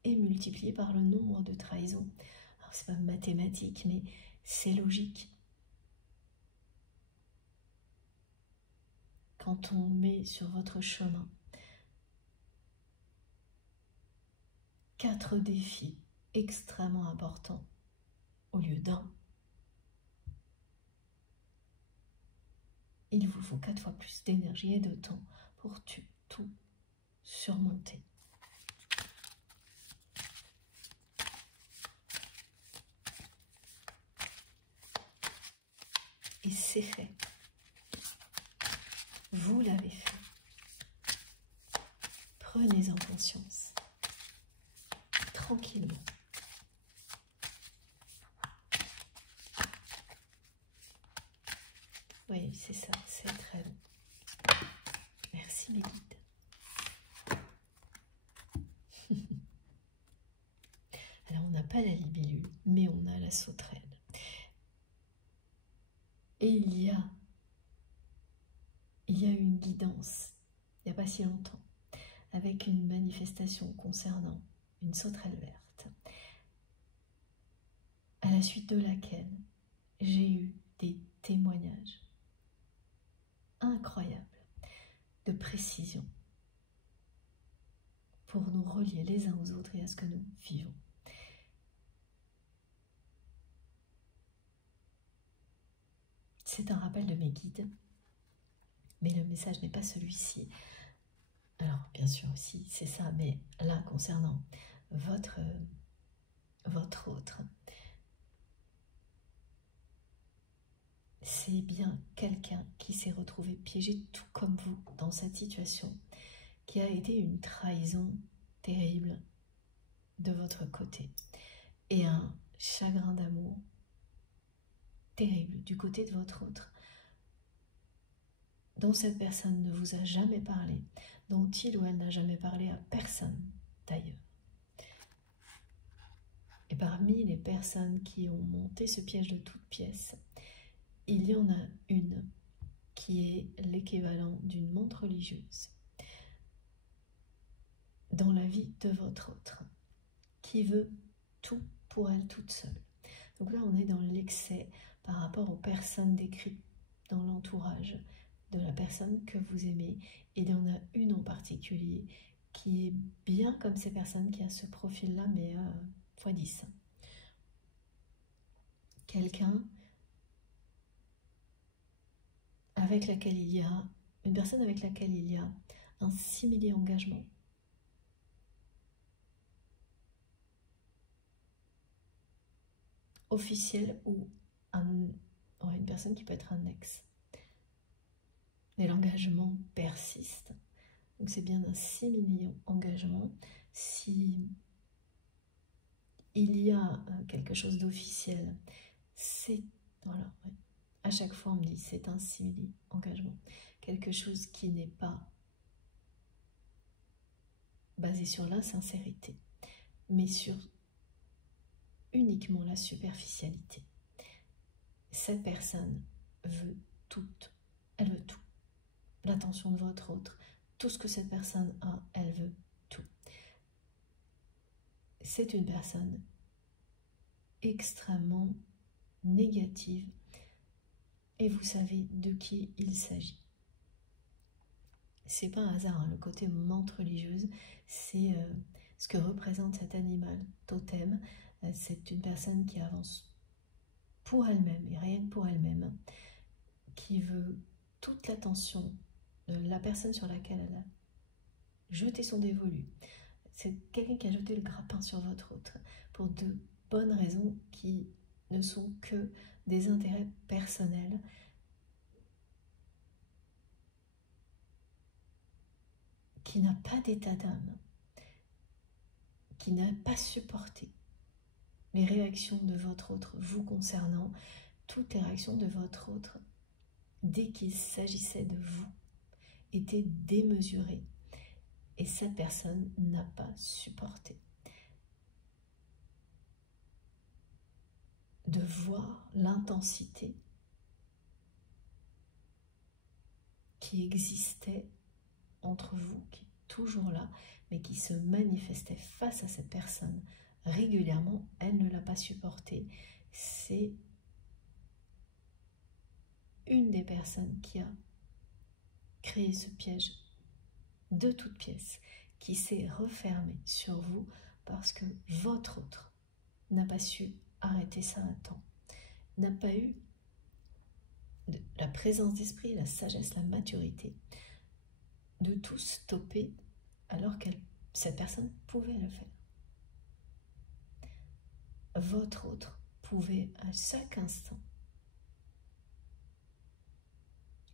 est multiplié par le nombre de trahisons. Alors, c'est pas mathématique, mais c'est logique. Quand on met sur votre chemin 4 défis extrêmement importants au lieu d'un, il vous faut 4 fois plus d'énergie et de temps pour tout surmonter. Et c'est fait. Vous l'avez fait. Prenez-en conscience. Tranquillement. Oui, c'est ça, c'est très bon. Merci mes guides. Alors on n'a pas la libellule, mais on a la sauterelle. Et il y a eu une guidance, il n'y a pas si longtemps, avec une manifestation concernant une sauterelle verte, à la suite de laquelle j'ai eu des témoignages incroyables de précision pour nous relier les uns aux autres et à ce que nous vivons. C'est un rappel de mes guides, mais le message n'est pas celui-ci. Alors, bien sûr aussi, c'est ça, mais là, concernant votre autre, c'est bien quelqu'un qui s'est retrouvé piégé tout comme vous dans cette situation, qui a été une trahison terrible de votre côté. et un chagrin d'amour terrible du côté de votre autre, dont cette personne ne vous a jamais parlé, dont il ou elle n'a jamais parlé à personne d'ailleurs. Et parmi les personnes qui ont monté ce piège de toutes pièces, il y en a une qui est l'équivalent d'une montre religieuse dans la vie de votre autre, qui veut tout pour elle toute seule. Donc là, on est dans l'excès par rapport aux personnes décrites dans l'entourage de la personne que vous aimez. Et il y en a une en particulier qui est bien comme ces personnes, qui a ce profil-là, mais x 10. Quelqu'un avec laquelle il y a, une personne avec laquelle il y a un simili engagement. Officiel ou une personne qui peut être un ex. Mais l'engagement persiste. Donc c'est bien un simili engagement. Si il y a quelque chose d'officiel, c'est... Voilà, ouais. À chaque fois on me dit c'est un simili engagement. Quelque chose qui n'est pas basé sur la sincérité, mais sur uniquement la superficialité. Cette personne veut tout, elle veut tout. L'attention de votre autre, tout ce que cette personne a, elle veut tout. C'est une personne extrêmement négative et vous savez de qui il s'agit. C'est pas un hasard, hein, le côté menthe religieuse, c'est ce que représente cet animal totem. C'est une personne qui avance pour elle-même et rien que pour elle-même, qui veut toute l'attention de la personne sur laquelle elle a jeté son dévolu. C'est quelqu'un qui a jeté le grappin sur votre autre pour de bonnes raisons qui ne sont que des intérêts personnels, qui n'a pas d'état d'âme, qui n'a pas supporté les réactions de votre autre vous concernant, toutes les réactions de votre autre dès qu'il s'agissait de vous étaient démesurées et cette personne n'a pas supporté de voir l'intensité qui existait entre vous, qui est toujours là, mais qui se manifestait face à cette personne régulièrement. Elle ne l'a pas supporté. C'est une des personnes qui a créé ce piège de toutes pièces, qui s'est refermé sur vous parce que votre autre n'a pas su arrêter ça à temps, n'a pas eu la présence d'esprit, la sagesse, la maturité de tout stopper alors que cette personne pouvait le faire. Votre autre pouvait à chaque instant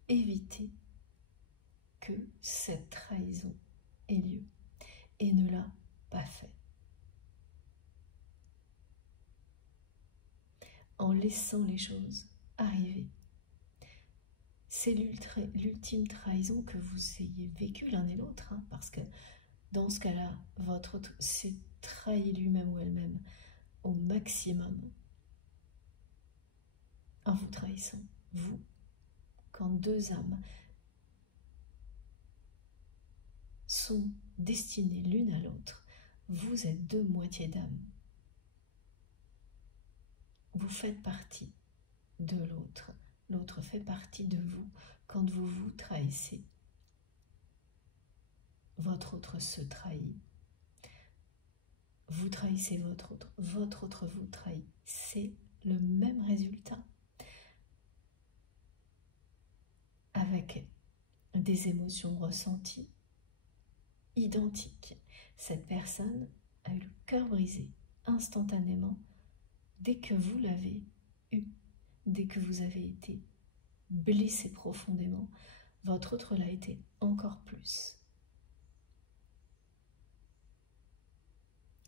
éviter que cette trahison ait lieu et ne l'a pas fait. En laissant les choses arriver. C'est l'ultime trahison que vous ayez vécue l'un et l'autre, hein, parce que dans ce cas-là, votre autre s'est trahi lui-même ou elle-même au maximum en vous trahissant, vous. Quand deux âmes sont destinées l'une à l'autre, vous êtes deux moitiés d'âme. Vous faites partie de l'autre, l'autre fait partie de vous. Quand vous vous trahissez, votre autre se trahit. Vous trahissez votre autre vous trahit. C'est le même résultat, avec des émotions ressenties identiques. Cette personne a eu le cœur brisé instantanément dès que vous l'avez eu, dès que vous avez été blessé profondément. Votre autre l'a été encore plus.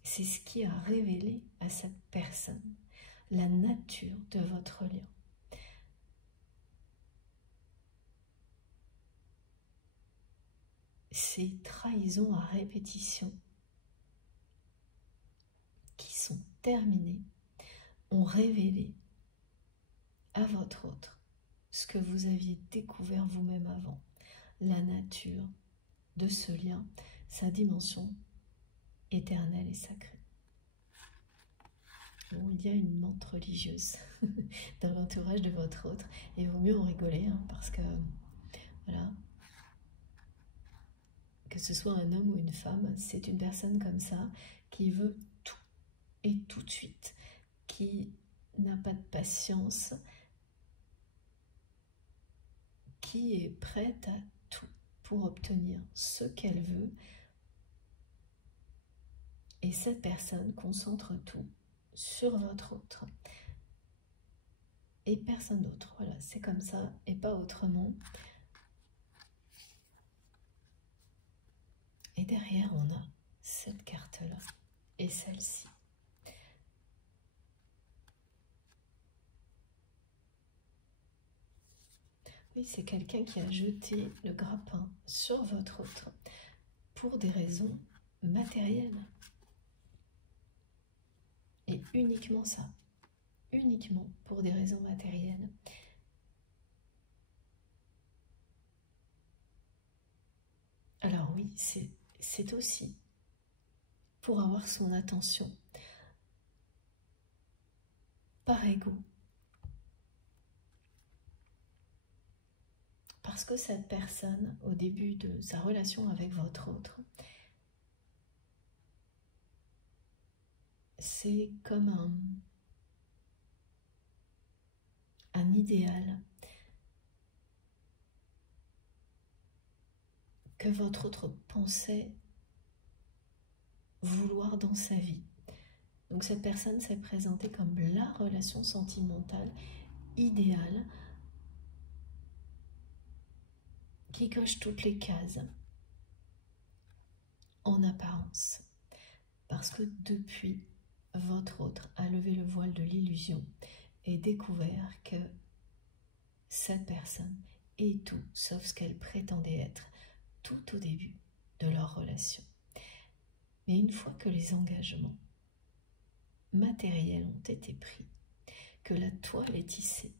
C'est ce qui a révélé à cette personne la nature de votre lien. Ces trahisons à répétition qui sont terminées ont révélé à votre autre ce que vous aviez découvert vous-même avant, la nature de ce lien, sa dimension éternelle et sacrée. Bon, il y a une menthe religieuse dans l'entourage de votre autre, et il vaut mieux en rigoler, hein, parce que, voilà, que ce soit un homme ou une femme, c'est une personne comme ça qui veut tout et tout de suite, qui n'a pas de patience, qui est prête à tout pour obtenir ce qu'elle veut. Et cette personne concentre tout sur votre autre et personne d'autre. Voilà, c'est comme ça et pas autrement. Et derrière, on a cette carte-là et celle-ci. Oui, c'est quelqu'un qui a jeté le grappin sur votre autre pour des raisons matérielles. Et uniquement ça, uniquement pour des raisons matérielles. Alors oui, c'est aussi pour avoir son attention, par ego. Parce que cette personne, au début de sa relation avec votre autre, c'est comme un idéal que votre autre pensait vouloir dans sa vie. Donc cette personne s'est présentée comme la relation sentimentale idéale qui coche toutes les cases en apparence. Parce que depuis, votre autre a levé le voile de l'illusion et découvert que cette personne est tout sauf ce qu'elle prétendait être tout au début de leur relation. Mais une fois que les engagements matériels ont été pris, que la toile est tissée,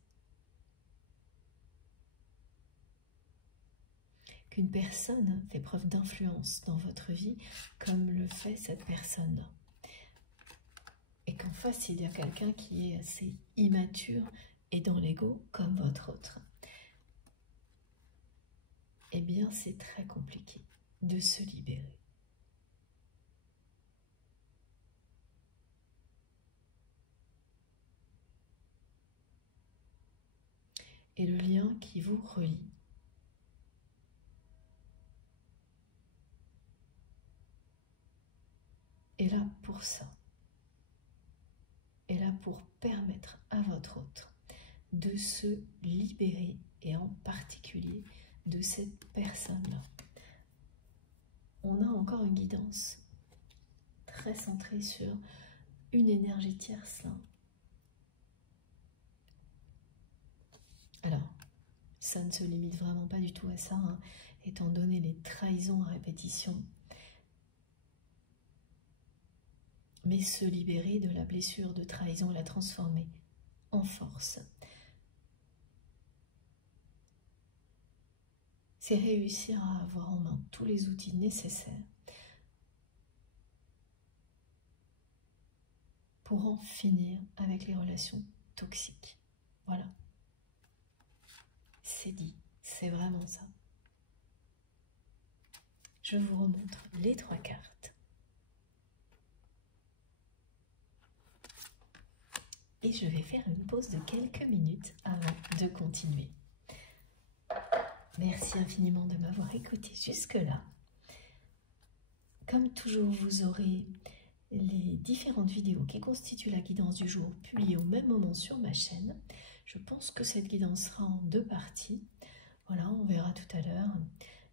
qu'une personne fait preuve d'influence dans votre vie comme le fait cette personne-là, et qu'en face il y a quelqu'un qui est assez immature et dans l'ego comme votre autre, eh bien c'est très compliqué de se libérer. Et le lien qui vous relie est là pour ça, est là pour permettre à votre autre de se libérer, et en particulier de cette personne-là. On a encore une guidance très centrée sur une énergie tierce là. Alors, ça ne se limite vraiment pas du tout à ça, hein, étant donné les trahisons à répétition. Mais se libérer de la blessure de trahison et la transformer en force, c'est réussir à avoir en main tous les outils nécessaires pour en finir avec les relations toxiques. Voilà. C'est dit, c'est vraiment ça. Je vous remontre les 3 cartes. Et je vais faire une pause de quelques minutes avant de continuer. Merci infiniment de m'avoir écouté jusque-là. Comme toujours, vous aurez les différentes vidéos qui constituent la guidance du jour publiées au même moment sur ma chaîne. Je pense que cette guidance sera en 2 parties. Voilà, on verra tout à l'heure.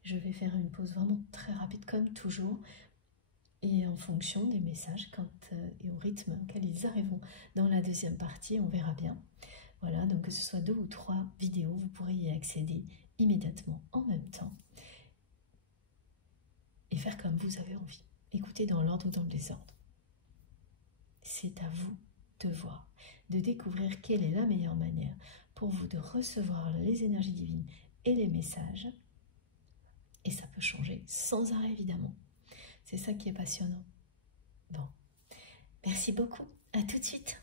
Je vais faire une pause vraiment très rapide comme toujours. et en fonction des messages et au rythme auquel ils arriveront dans la deuxième partie, on verra bien. Voilà, donc que ce soit 2 ou 3 vidéos, vous pourrez y accéder immédiatement en même temps et faire comme vous avez envie. Écoutez dans l'ordre ou dans le désordre. C'est à vous de voir, de découvrir quelle est la meilleure manière pour vous de recevoir les énergies divines et les messages. Et ça peut changer sans arrêt, évidemment. C'est ça qui est passionnant. Bon, merci beaucoup. À tout de suite.